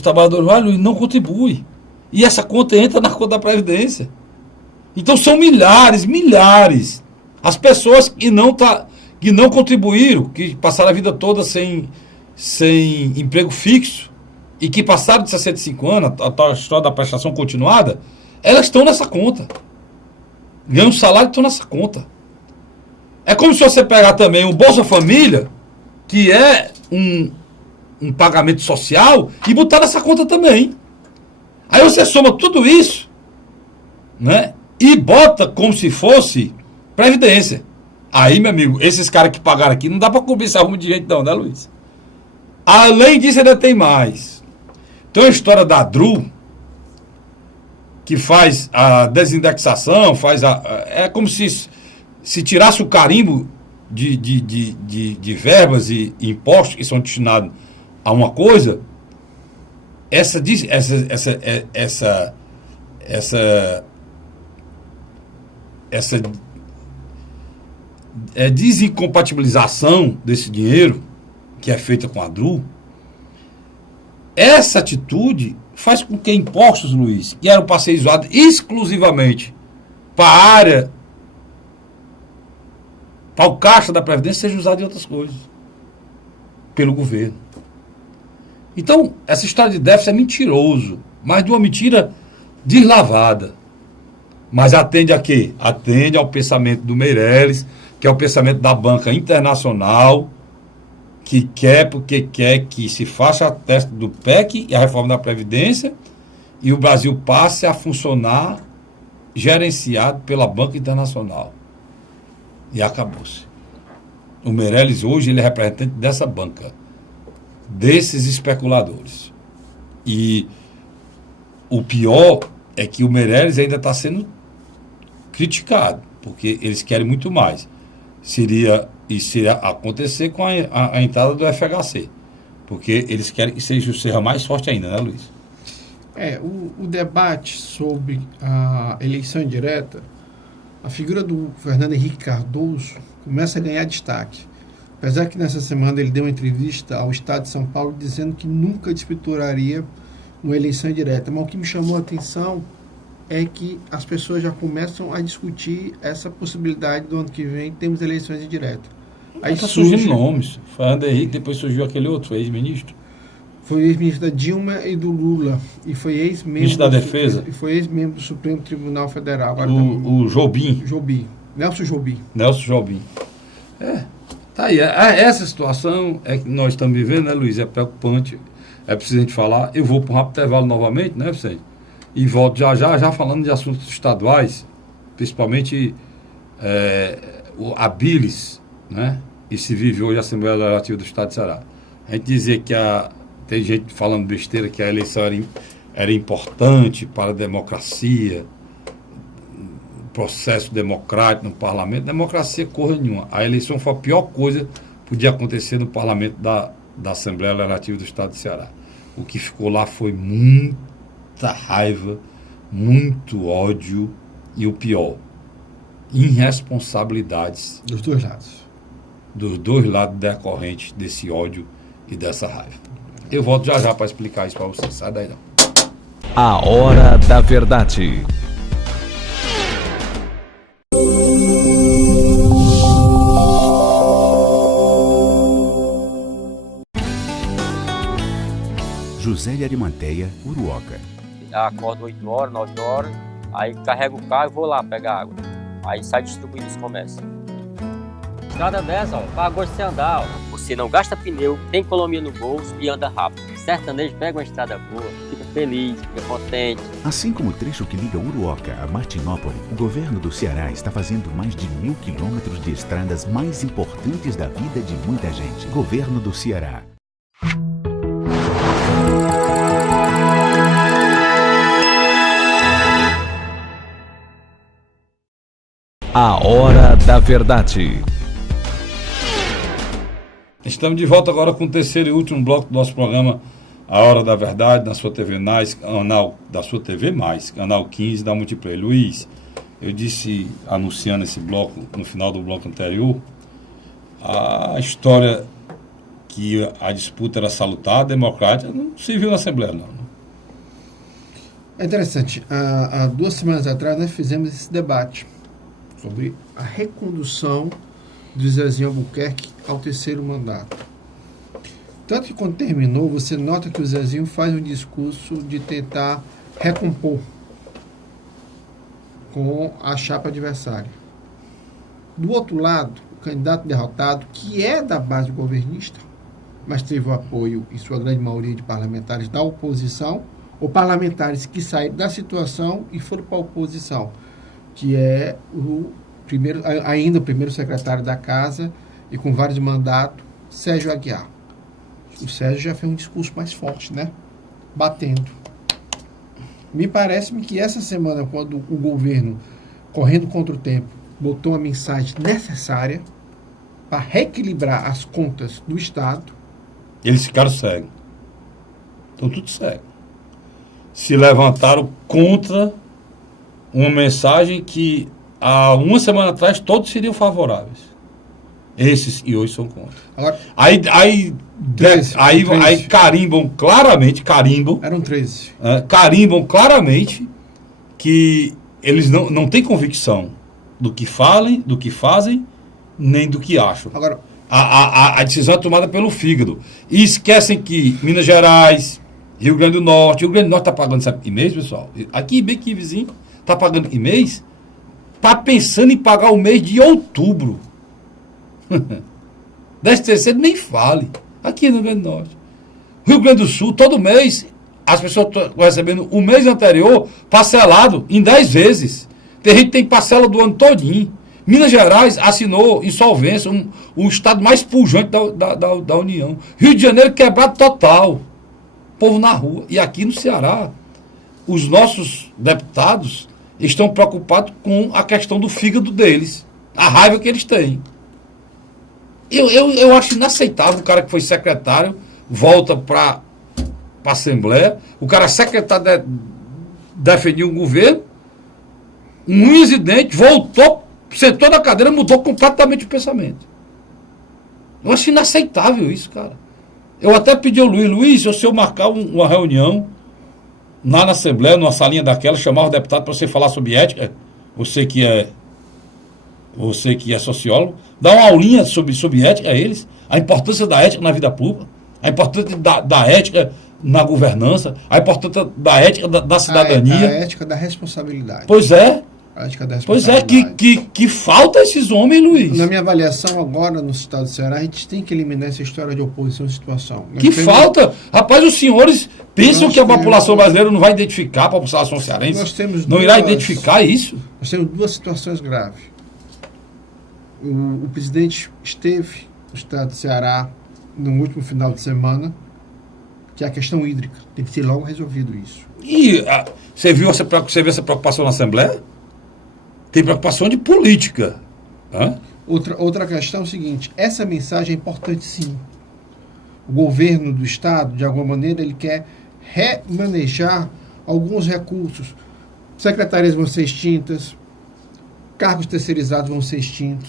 trabalhadores rurais, Luiz, não contribuem. E essa conta entra na conta da Previdência. Então são milhares as pessoas que não contribuíram, que passaram a vida toda sem emprego fixo, e que passaram de 65 anos, a história da prestação continuada, elas estão nessa conta. Ganham salário e estão nessa conta. É como se você pegar também o Bolsa Família, que é um pagamento social, e botar nessa conta também. Aí você soma tudo isso, né? E bota como se fosse Previdência. Aí, meu amigo, esses caras que pagaram aqui, não dá para cobrir esse arrumo de gente não, né, Luiz? Além disso, ainda tem mais. Tem a história da DRU, que faz a desindexação, é como se tirasse o carimbo de verbas e impostos que são destinados a uma coisa, essa desincompatibilização desse dinheiro, que é feita com a DRU, essa atitude faz com que impostos, Luiz, que eram para ser usados exclusivamente para a área, para o caixa da Previdência, sejam usados em outras coisas, pelo governo. Então, essa história de déficit é mentiroso, mas de uma mentira deslavada. Mas atende a quê? Atende ao pensamento do Meirelles, que é o pensamento da banca internacional, que quer porque quer que se faça a teste do PEC e a reforma da Previdência e o Brasil passe a funcionar gerenciado pela banca internacional. E acabou-se. O Meirelles hoje ele é representante dessa banca, desses especuladores. E o pior é que o Meirelles ainda está sendo criticado, porque eles querem muito mais. Isso iria acontecer com a entrada do FHC, porque eles querem que seja mais forte ainda, né, Luiz? O debate sobre a eleição indireta, a figura do Fernando Henrique Cardoso começa a ganhar destaque. Apesar que nessa semana ele deu uma entrevista ao Estado de São Paulo dizendo que nunca disputaria uma eleição indireta. Mas o que me chamou a atenção é que as pessoas já começam a discutir essa possibilidade do ano que vem termos eleições indiretas. Aí está surgindo nomes. Fernando Henrique, depois surgiu aquele outro ex-ministro. Foi ex-ministro da Dilma e do Lula. E foi ex-membro... Ministro da Defesa. E foi ex-membro do Supremo Tribunal Federal. Agora o Jobim. Nelson Jobim. Tá aí. Essa situação é que nós estamos vivendo, né, Luiz? É preocupante. É preciso a gente falar. Eu vou para um rápido intervalo novamente, né, Vicente? E volto já falando de assuntos estaduais, principalmente a bilis, né? E se vive hoje a Assembleia Legislativa do Estado de Ceará. A gente dizer que tem gente falando besteira que a eleição era importante para a democracia, processo democrático no parlamento. Democracia coisa nenhuma. A eleição foi a pior coisa que podia acontecer no parlamento da Assembleia Legislativa do Estado do Ceará. O que ficou lá foi muita raiva, muito ódio e o pior, irresponsabilidades Dos dois lados. dos dois lados decorrentes desse ódio e dessa raiva. Eu volto já para explicar isso para vocês. Sai daí não. A Hora da Verdade. José de Arimateia, Uruoca. Acordo 8 horas, 9 horas, aí carrego o carro e vou lá pegar água. Aí sai distribuindo os comércios. Estrada dessa, para gosto de você andar. Você não gasta pneu, tem economia no bolso e anda rápido. Sertanejo pega uma estrada boa, fica feliz, fica contente. Assim como o trecho que liga Uruoca a Martinópole, o governo do Ceará está fazendo mais de 1.000 quilômetros de estradas mais importantes da vida de muita gente. Governo do Ceará. A Hora da Verdade. Estamos de volta agora com o terceiro e último bloco do nosso programa A Hora da Verdade, na sua TV Mais, canal da sua TV Mais, canal 15 da Multiplayer. Luiz, eu disse, anunciando esse bloco, no final do bloco anterior, a história que a disputa era salutar, democrática, não se viu na Assembleia, não. É interessante. Há 2 semanas atrás nós fizemos esse debate sobre a recondução de Zezinho Albuquerque ao 3º mandato. Tanto que quando terminou, você nota que o Zezinho faz um discurso de tentar recompor com a chapa adversária. Do outro lado, o candidato derrotado, que é da base governista, mas teve o apoio, em sua grande maioria, de parlamentares da oposição, ou parlamentares que saíram da situação e foram para a oposição, que é ainda o primeiro secretário da Casa e com vários mandatos, Sérgio Aguiar. O Sérgio já fez um discurso mais forte, né? Batendo. Me parece-me que essa semana, quando o governo, correndo contra o tempo, botou uma mensagem necessária para reequilibrar as contas do Estado. Eles ficaram cegos. Estão tudo cegos. Se levantaram contra uma mensagem que há uma semana atrás todos seriam favoráveis. Esses e hoje são contra. Agora, Aí carimbam claramente, eram 13. Carimbam claramente que eles não têm convicção do que falem, do que fazem, nem do que acham. Agora, A decisão é tomada pelo fígado. E esquecem que Minas Gerais, Rio Grande do Norte está pagando, sabe que mês, pessoal? Aqui, bem aqui, vizinho, está pagando que mês? Está pensando em pagar o mês de outubro. 13º nem fale. Aqui no Rio Grande do Norte. Rio Grande do Sul, todo mês, as pessoas estão recebendo o mês anterior parcelado em 10 vezes. Tem gente que tem parcela do ano todinho. Minas Gerais assinou insolvência, um estado mais pujante da União. Rio de Janeiro quebrado total. Povo na rua. E aqui no Ceará, os nossos deputados estão preocupados com a questão do fígado deles. A raiva que eles têm. Eu acho inaceitável o cara que foi secretário, volta para a Assembleia, o cara secretário defendia um governo, um incidente, voltou, sentou na cadeira, mudou completamente o pensamento. Eu acho inaceitável isso, cara. Eu até pedi ao Luiz, se eu marcar uma reunião lá na Assembleia, numa salinha daquela, chamar o deputado para você falar sobre ética, você que é sociólogo, dá uma aulinha sobre ética a eles, a importância da ética na vida pública, a importância da ética na governança, a importância da ética da cidadania. A ética da responsabilidade. Pois é. A ética da responsabilidade. Pois é, que falta esses homens, Luiz. Na minha avaliação, agora, no estado do Ceará, a gente tem que eliminar essa história de oposição à situação. Falta? Rapaz, os senhores pensam que a população brasileira não vai identificar a população cearense? Não irá identificar isso? Nós temos 2 situações graves. O presidente esteve no estado do Ceará no último final de semana, que é a questão hídrica. Tem que ser logo resolvido isso. E você viu essa preocupação na Assembleia? tem preocupação de política. Né? Outra questão é o seguinte, essa mensagem é importante sim. O governo do Estado, de alguma maneira, ele quer remanejar alguns recursos. Secretarias vão ser extintas, cargos terceirizados vão ser extintos.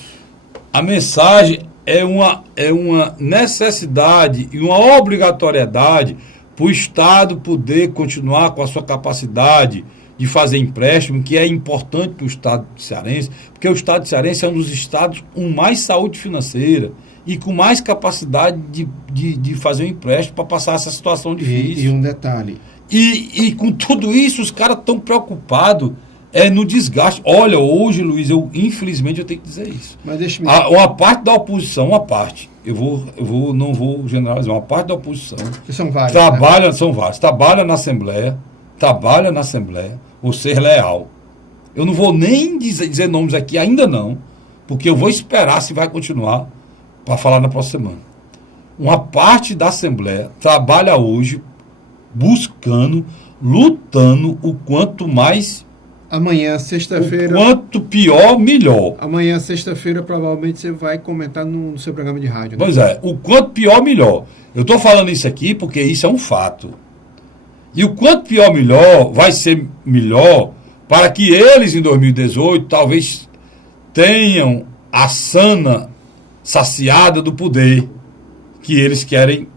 A mensagem é uma necessidade e uma obrigatoriedade para o Estado poder continuar com a sua capacidade de fazer empréstimo, que é importante para o Estado cearense, porque o Estado cearense é um dos estados com mais saúde financeira e com mais capacidade de fazer um empréstimo para passar essa situação difícil. E um detalhe. E com tudo isso, os caras estão preocupados no desgaste. Olha, hoje, Luiz, infelizmente eu tenho que dizer isso. Mas deixa-me... Uma parte da oposição, não vou generalizar, uma parte da oposição que são vários, trabalha, né? São vários, trabalha na Assembleia, vou ser leal. Eu não vou nem dizer nomes aqui ainda não, porque eu vou esperar se vai continuar para falar na próxima semana. Uma parte da Assembleia trabalha hoje buscando, lutando o quanto mais... Amanhã, sexta-feira... O quanto pior, melhor. Amanhã, sexta-feira, provavelmente você vai comentar no seu programa de rádio. Né? Pois é, o quanto pior, melhor. Eu estou falando isso aqui porque isso é um fato. E o quanto pior, melhor, vai ser melhor para que eles, em 2018, talvez tenham a sana saciada do poder que eles querem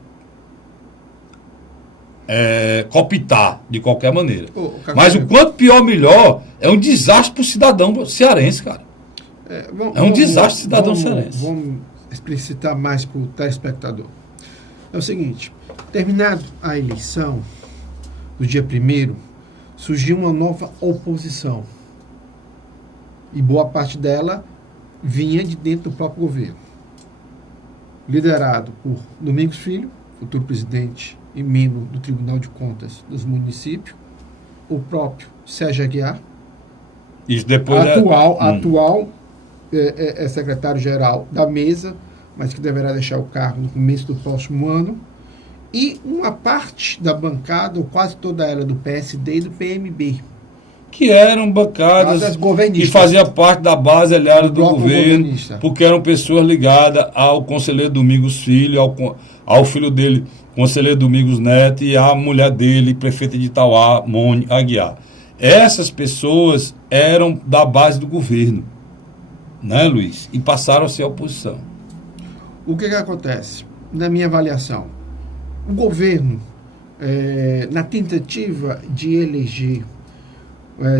cooptar de qualquer maneira. Mas o quanto pior, melhor, é um desastre para o cidadão cearense, cara. É um desastre para o cidadão cearense. Vamos explicitar mais para o telespectador. É o seguinte, terminado a eleição do dia 1º, surgiu uma nova oposição. E boa parte dela vinha de dentro do próprio governo. Liderado por Domingos Filho, futuro presidente e membro do Tribunal de Contas dos Municípios, o próprio Sérgio Aguiar, isso depois atual secretário-geral da mesa, mas que deverá deixar o cargo no começo do próximo ano, e uma parte da bancada, ou quase toda ela, do PSD e do PMB. Que eram bancadas que faziam parte da base aliada do governo, porque eram pessoas ligadas ao conselheiro Domingos Filho, ao filho dele, conselheiro Domingos Neto, e à mulher dele, prefeita de Itauá, Mone Aguiar. Essas pessoas eram da base do governo, né, Luiz? E passaram a ser oposição. O que acontece? Na minha avaliação, o governo, na tentativa de eleger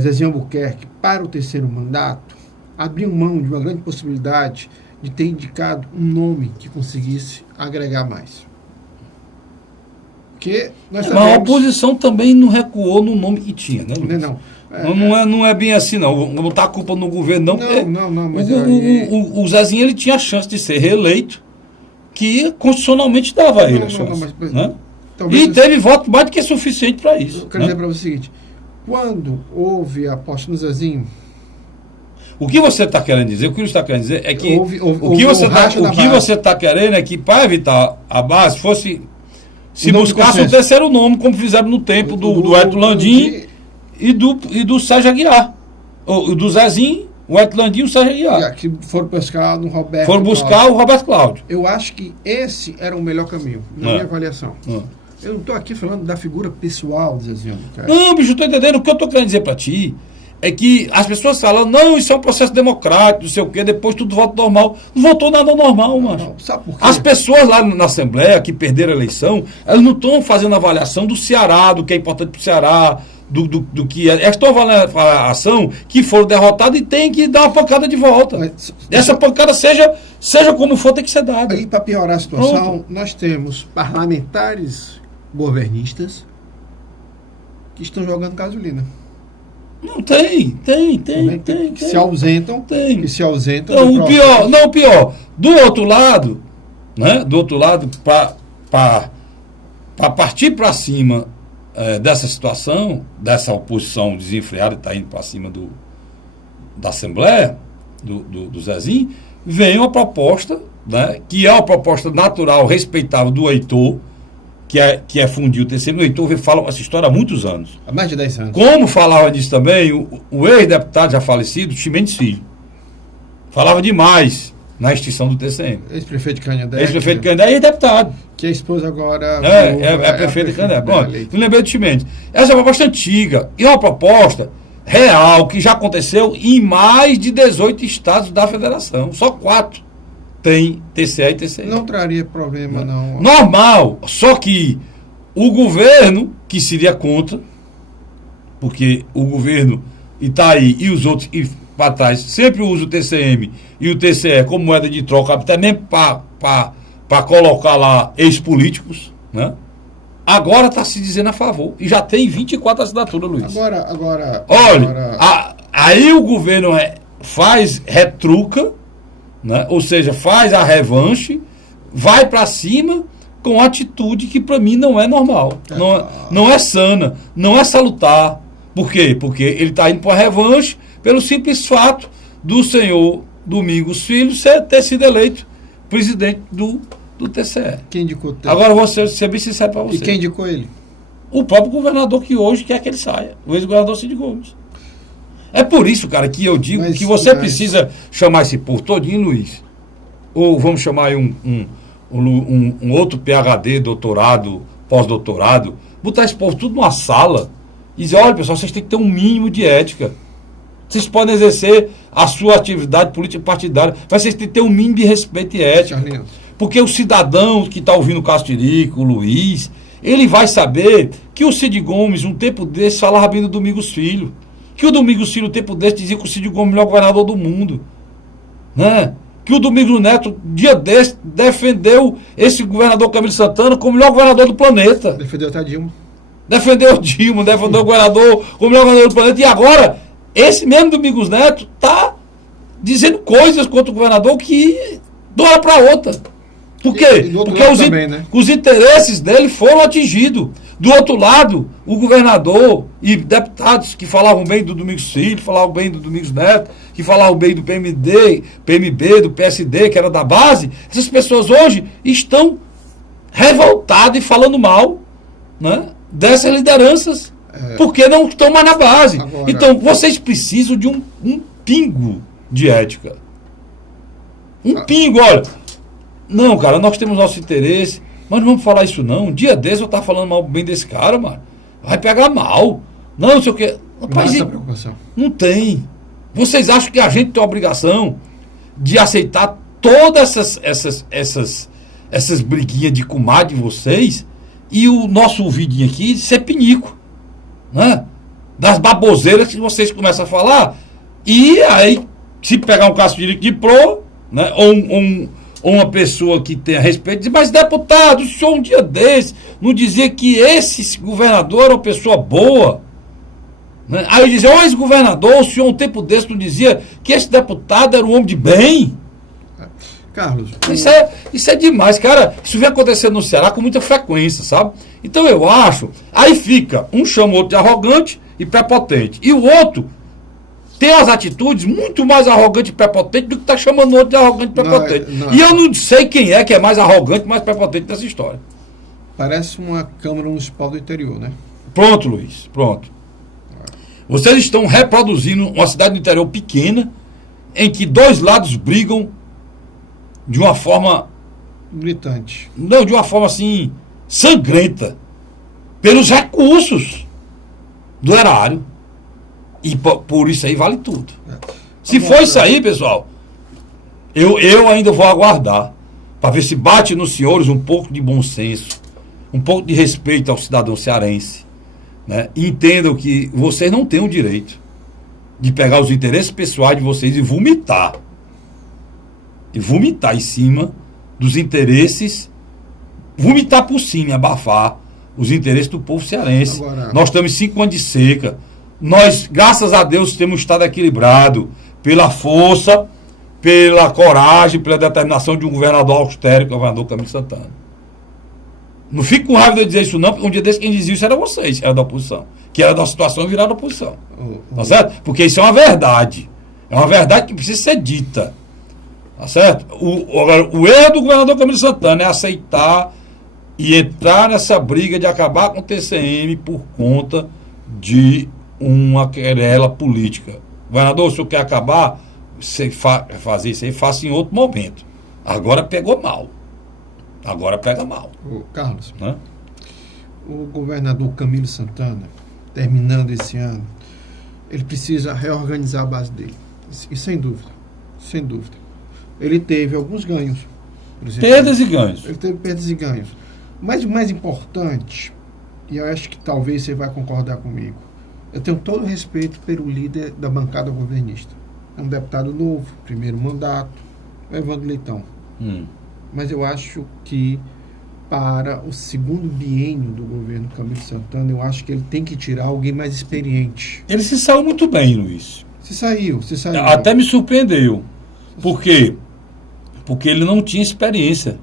Zezinho Albuquerque para o 3º mandato, abriu mão de uma grande possibilidade de ter indicado um nome que conseguisse agregar mais. Porque nós sabemos... Mas a oposição também não recuou no nome que tinha, né, Luiz? Não é bem assim, não. Não botar a culpa no governo, não. Não, mas o Zezinho, ele tinha a chance de ser reeleito, que constitucionalmente dava a ele a chance. Né? E teve voto mais do que suficiente para isso. Eu quero dizer para você o seguinte, quando houve a aposta no Zezinho... O que você está querendo dizer? O que você está querendo dizer é que... O que você está querendo é que, para evitar a base, fosse... Se buscasse o 3º nome, como fizeram no tempo do Hélio Landim e do Sérgio Aguiar. Do Zezinho, o Hélio Landim e o Sérgio Aguiar. Que foram buscar no Roberto Foram buscar o Roberto Cláudio. Eu acho que esse era o melhor caminho, na minha avaliação. Eu não estou aqui falando da figura pessoal do Zezinho. Não, bicho, eu estou entendendo. O que eu estou querendo dizer para ti é que as pessoas falam, não, isso é um processo democrático, não sei o quê, depois tudo volta normal. Não voltou nada normal, macho. Sabe por quê? As pessoas lá na Assembleia que perderam a eleição, elas não estão fazendo avaliação do Ceará, do que é importante para o Ceará, do que é. Elas estão avaliando a ação que foram derrotadas e tem que dar uma pancada de volta. Essa pancada, seja como for, tem que ser dada. Aí, para piorar a situação, nós temos parlamentares governistas que estão jogando gasolina. Não, tem. Que se ausentam. Tem. Que se ausentam. Não, o pior. Do outro lado, né? Para partir para cima dessa situação, dessa oposição desenfreada que está indo para cima da Assembleia, do Zezinho, vem uma proposta, né? Que é uma proposta natural, respeitável do Heitor, que é fundir o TCM. O Heitor fala essa história há muitos anos. Há mais de 10 anos. Como falava disso também o ex-deputado já falecido, Chimenez Filho. Falava demais na extinção do TCM. Ex-prefeito de Canindé. Ex-prefeito de Canindé e ex-deputado. Que a esposa agora... É prefeito de Canindé. Bom, me lembrei do Chimenez. Essa é uma proposta antiga. E uma proposta real, que já aconteceu em mais de 18 estados da federação. Só 4 tem TCE e TCI. Não traria problema, não. Normal. Só que o governo, que seria contra, porque o governo Itaí e os outros para trás sempre usa o TCM e o TCE como moeda de troca, até mesmo para colocar lá ex-políticos, né? Agora está se dizendo a favor. E já tem 24 assinaturas, Luiz. Olha, aí o governo retruca, né? Ou seja, faz a revanche, vai para cima com atitude que para mim não é normal. Não é sana, não é salutar. Por quê? Porque ele está indo para a revanche pelo simples fato do senhor Domingos Filho ter sido eleito presidente do TCE. Quem indicou o TCE? Agora vou ser bem sincero para você. E quem indicou ele? O próprio governador que hoje quer que ele saia. O ex-governador Cid Gomes. É por isso, cara, que eu digo que você precisa chamar esse povo todinho, Luiz. Ou vamos chamar aí um outro PhD, doutorado, pós-doutorado, botar esse povo tudo numa sala e dizer, olha, pessoal, vocês têm que ter um mínimo de ética. Vocês podem exercer a sua atividade política partidária, mas vocês têm que ter um mínimo de respeito e ética. Porque o cidadão que está ouvindo o Castirico, o Luiz, ele vai saber que o Cid Gomes, um tempo desse, falava bem do Domingos Filho. Que o Domingos Filho, um tempo desse, dizia que o Cid Gomes é o melhor governador do mundo. Né? Que o Domingos Neto, dia desse, defendeu esse governador Camilo Santana como o melhor governador do planeta. Defendeu até Dilma. Defendeu o governador como o melhor governador do planeta. E agora, esse mesmo Domingos Neto está dizendo coisas contra o governador que de uma hora para outra. Por quê? Porque os interesses dele foram atingidos. Do outro lado, o governador e deputados que falavam bem do Domingos Filho, falavam bem do Domingos Neto, que falavam bem do PMB, do PSD, que era da base, essas pessoas hoje estão revoltadas e falando mal, né, dessas lideranças, porque não estão mais na base. Agora, então, vocês precisam de um pingo de ética. Um pingo, olha. Não, cara, nós temos nosso interesse, mas não vamos falar isso não. Um dia desse eu estava falando mal bem desse cara, mano. Vai pegar mal. Não sei o que. Rapaz, preocupação. Não tem. Vocês acham que a gente tem a obrigação de aceitar todas essas briguinhas de comadre de vocês e o nosso ouvidinho aqui ser pinico, né? Das baboseiras que vocês começam a falar e aí, se pegar um caso de pro, né? Ou uma pessoa que tenha respeito, diz, mas deputado, o senhor um dia desse não dizia que esse governador era uma pessoa boa? Né? Aí ele dizia, ex-governador, o senhor um tempo desse não dizia que esse deputado era um homem de bem? Carlos... Isso é demais, cara. Isso vem acontecendo no Ceará com muita frequência, sabe? Então eu acho, aí fica, um chama o outro de arrogante e prepotente, e o outro tem as atitudes muito mais arrogantes e prepotentes do que está chamando o outro de arrogante e prepotente. E eu não sei quem é mais arrogante e mais prepotente nessa história. Parece uma Câmara Municipal do interior, né? Pronto, Luiz, pronto. Vocês estão reproduzindo uma cidade do interior pequena, em que dois lados brigam de uma forma... gritante. Não, de uma forma assim, sangrenta, pelos recursos do erário. E por isso aí vale tudo. Se for isso aí, pessoal, eu ainda vou aguardar para ver se bate nos senhores um pouco de bom senso, um pouco de respeito ao cidadão cearense, né? E entendam que vocês não têm o direito de pegar os interesses pessoais de vocês e vomitar em cima dos interesses, vomitar por cima, abafar os interesses do povo cearense. Agora, nós estamos 5 anos de seca. Nós, graças a Deus, temos um estado equilibrado pela força, pela coragem, pela determinação de um governador austero, que é o governador Camilo Santana. Não fico com raiva de dizer isso não, porque um dia desse quem dizia isso era vocês, era da oposição. Que era da situação virada oposição. Tá certo? Porque isso é uma verdade. É uma verdade que precisa ser dita. Tá certo? O erro do governador Camilo Santana é aceitar e entrar nessa briga de acabar com o TCM por conta de uma querela política. Governador, se o senhor quer acabar, você fazer isso aí, faça em outro momento. Agora pegou mal. Agora pega mal. Ô, Carlos, Né? o governador Camilo Santana, terminando esse ano, ele precisa reorganizar a base dele. E sem dúvida, sem dúvida. Ele teve alguns ganhos. Por exemplo, Perdas e ganhos. Ele teve perdas e ganhos. Mas o mais importante, e eu acho que talvez você vai concordar comigo, eu tenho todo o respeito pelo líder da bancada governista. É um deputado novo, primeiro mandato, o Evandro Leitão. Mas eu acho que para o segundo biênio do governo Camilo Santana, eu acho que ele tem que tirar alguém mais experiente. Ele se saiu muito bem, Luiz. Se saiu. Até me surpreendeu. Por quê? Porque ele não tinha experiência.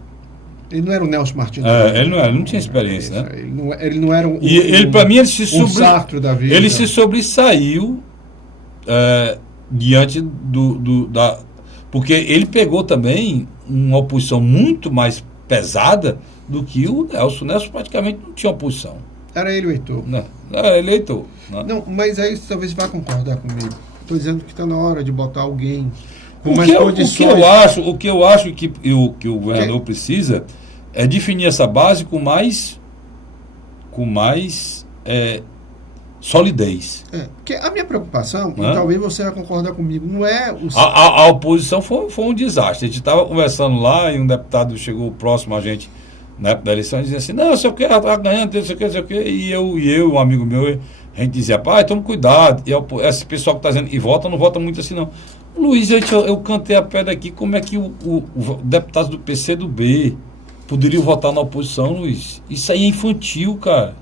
Ele não era o Nelson Martins. Ele não tinha experiência, né? Ele não era E ele, para mim, Sartre da vida. ele se sobressaiu diante da... Porque ele pegou também uma oposição muito mais pesada do que o Nelson. O Nelson praticamente não tinha oposição. Era ele o Heitor. Não, era eleitor. Não, mas aí talvez vá concordar comigo. Estou dizendo que está na hora de botar alguém com mais condições. O que eu acho que o governador precisa é definir essa base com mais solidez. Porque a minha preocupação, e talvez você vai concordar comigo, não é o... A oposição foi um desastre. A gente estava conversando lá e um deputado chegou próximo a gente na época da eleição e dizia assim, não, sei o que, está ganhando, não sei o que, e eu, um amigo meu, a gente dizia, pai, toma cuidado. E esse pessoal que está dizendo, e vota, não vota muito assim não. Luiz, eu cantei a pedra aqui, como é que o deputado do PC do B poderia votar na oposição, Luiz? Isso aí é infantil, cara.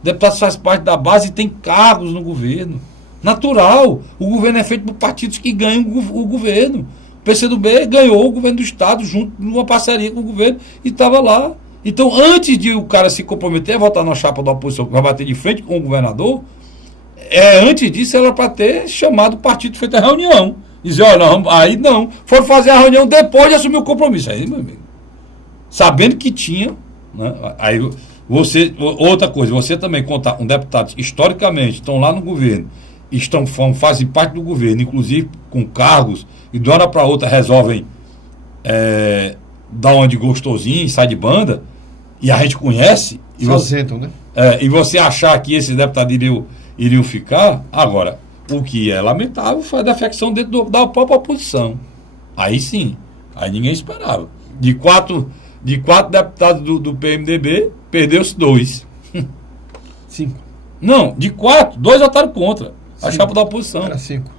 O deputado faz parte da base e tem cargos no governo. Natural. O governo é feito por partidos que ganham o governo. O PCdoB ganhou o governo do Estado junto numa parceria com o governo e estava lá. Então, antes de o cara se comprometer a votar na chapa da oposição que vai bater de frente com o governador, antes disso era para ter chamado o partido, feito a reunião. Dizer, aí não. Foram fazer a reunião depois de assumir o compromisso. Aí, meu amigo, sabendo que tinha, né? Aí outra coisa, você também contar um deputado historicamente estão lá no governo, fazem parte do governo, inclusive com cargos, e de uma hora para outra resolvem dar uma de gostosinho, sai de banda, e a gente conhece, e você achar que esses deputados iriam ficar. Agora, o que é lamentável foi a defecção dentro da própria oposição. Aí sim, aí ninguém esperava. De quatro deputados do PMDB, perdeu-se 2. 5. Não, de 4, 2 votaram contra. A chapa da oposição. Era 5.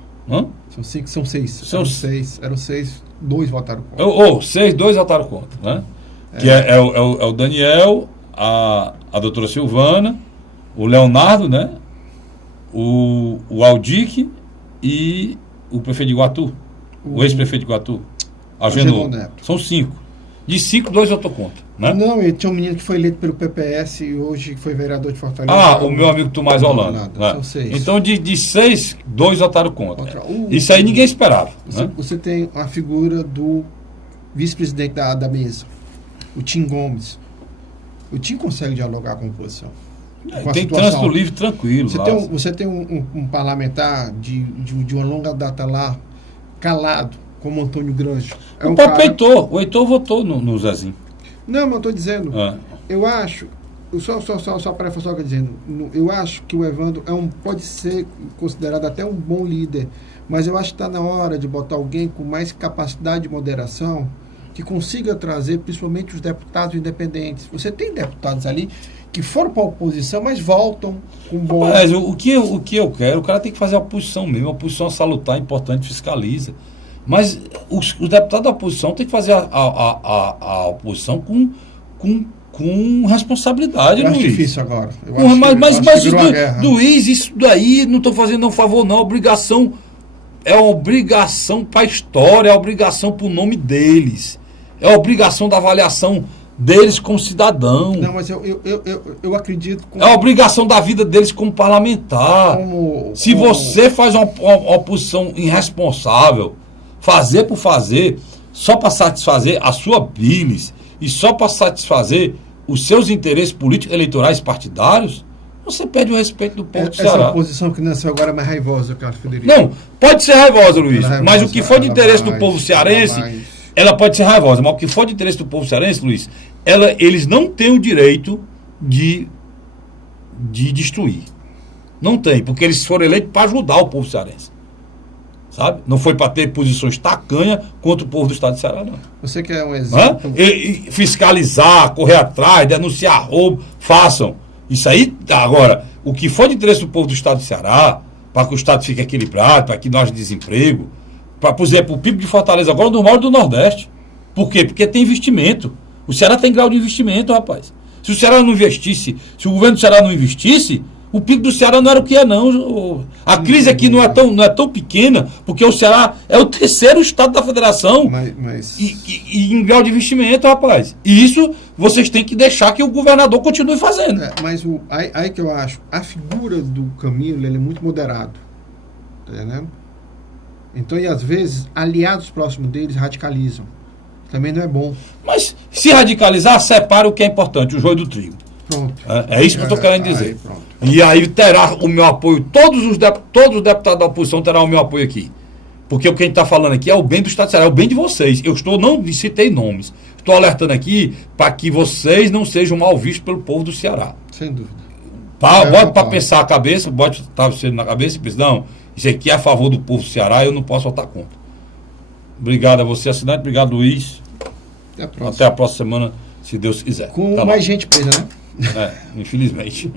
São 5, são 6. Eram 6, 2 votaram contra. 6, 2 votaram contra, né? Que é o Daniel, a doutora Silvana, o Leonardo, né? O Aldic e o prefeito de Iguatu. O ex-prefeito de Iguatu. Agenor. São 5. De 5, 2 votou contra, né? Não, e tinha um menino que foi eleito pelo PPS e hoje foi vereador de Fortaleza. O meu amigo Tomás Holanda. Né? São 6. Então, de 6, 2 votaram contra. Isso aí ninguém esperava. Você tem a figura do vice-presidente da mesa, o Tim Gomes. O Tim consegue dialogar com a oposição. Tem trânsito livre tranquilo. Você tem um parlamentar de uma longa data lá, calado, como Antônio Grange. O Heitor votou no Zezinho. Não, mas eu estou dizendo, eu acho, só para reforçar dizendo, eu acho que o Evandro pode ser considerado até um bom líder, mas eu acho que está na hora de botar alguém com mais capacidade de moderação, que consiga trazer principalmente os deputados independentes. Você tem deputados ali que foram para a oposição, mas voltam com bom... Mas o que eu quero, o cara tem que fazer a oposição mesmo, a oposição salutar, importante, fiscaliza. Mas os deputados da oposição têm que fazer a oposição com responsabilidade, Luiz. Luiz. É difícil agora. Mas Luiz, isso daí não estou fazendo um favor, não. Obrigação é uma obrigação para a história, é uma obrigação para o nome deles. É a obrigação da avaliação deles como cidadão. Não, mas eu acredito... É a obrigação da vida deles como parlamentar. Se você faz uma oposição irresponsável, fazer por fazer, só para satisfazer a sua bilis e só para satisfazer os seus interesses políticos, eleitorais, partidários, você perde o respeito do povo do Ceará. Essa posição que nasceu agora é mais raivosa, Carlos Federico. Não, pode ser raivosa, Luiz, Ela é mas o raivosa, que for de ela interesse vai do povo mais, cearense, ela vai. ela pode ser raivosa, mas o que for de interesse do povo cearense, Luiz, eles não têm o direito de destruir. Não tem, porque eles foram eleitos para ajudar o povo cearense. Sabe? Não foi para ter posições tacanha contra o povo do estado de Ceará, não. Você quer um exemplo? E fiscalizar, correr atrás, denunciar roubo, façam. Isso aí, agora, o que for de interesse do povo do estado de Ceará, para que o estado fique equilibrado, para que não haja desemprego, para, por exemplo, o PIB de Fortaleza agora é do maior do Nordeste. Por quê? Porque tem investimento. O Ceará tem grau de investimento, rapaz. Se o Ceará não investisse, se o governo do Ceará não investisse, o PIB do Ceará não era o que é, não. A crise aqui não é tão pequena, porque o Ceará é o terceiro estado da federação e em grau de investimento, rapaz. E isso vocês têm que deixar que o governador continue fazendo. Mas aí que eu acho, a figura do Camilo, ele é muito moderado. Tá entendendo? Então, e às vezes, aliados próximos deles radicalizam. Também não é bom. Mas se radicalizar, separa o que é importante, o joio do trigo. Pronto. É isso que eu estou querendo dizer. Aí, e aí terá o meu apoio, todos os deputados da oposição terão o meu apoio aqui. Porque o que a gente está falando aqui é o bem do Estado de Ceará, é o bem de vocês. Não citei nomes. Estou alertando aqui para que vocês não sejam mal vistos pelo povo do Ceará. Sem dúvida. Bote para pensar a cabeça, bote você na cabeça e pense, não, isso aqui é a favor do povo do Ceará, eu não posso votar contra. Obrigado a você, assinante. Obrigado, Luiz. Até a próxima semana, se Deus quiser. Com mais gente presa, né? Infelizmente.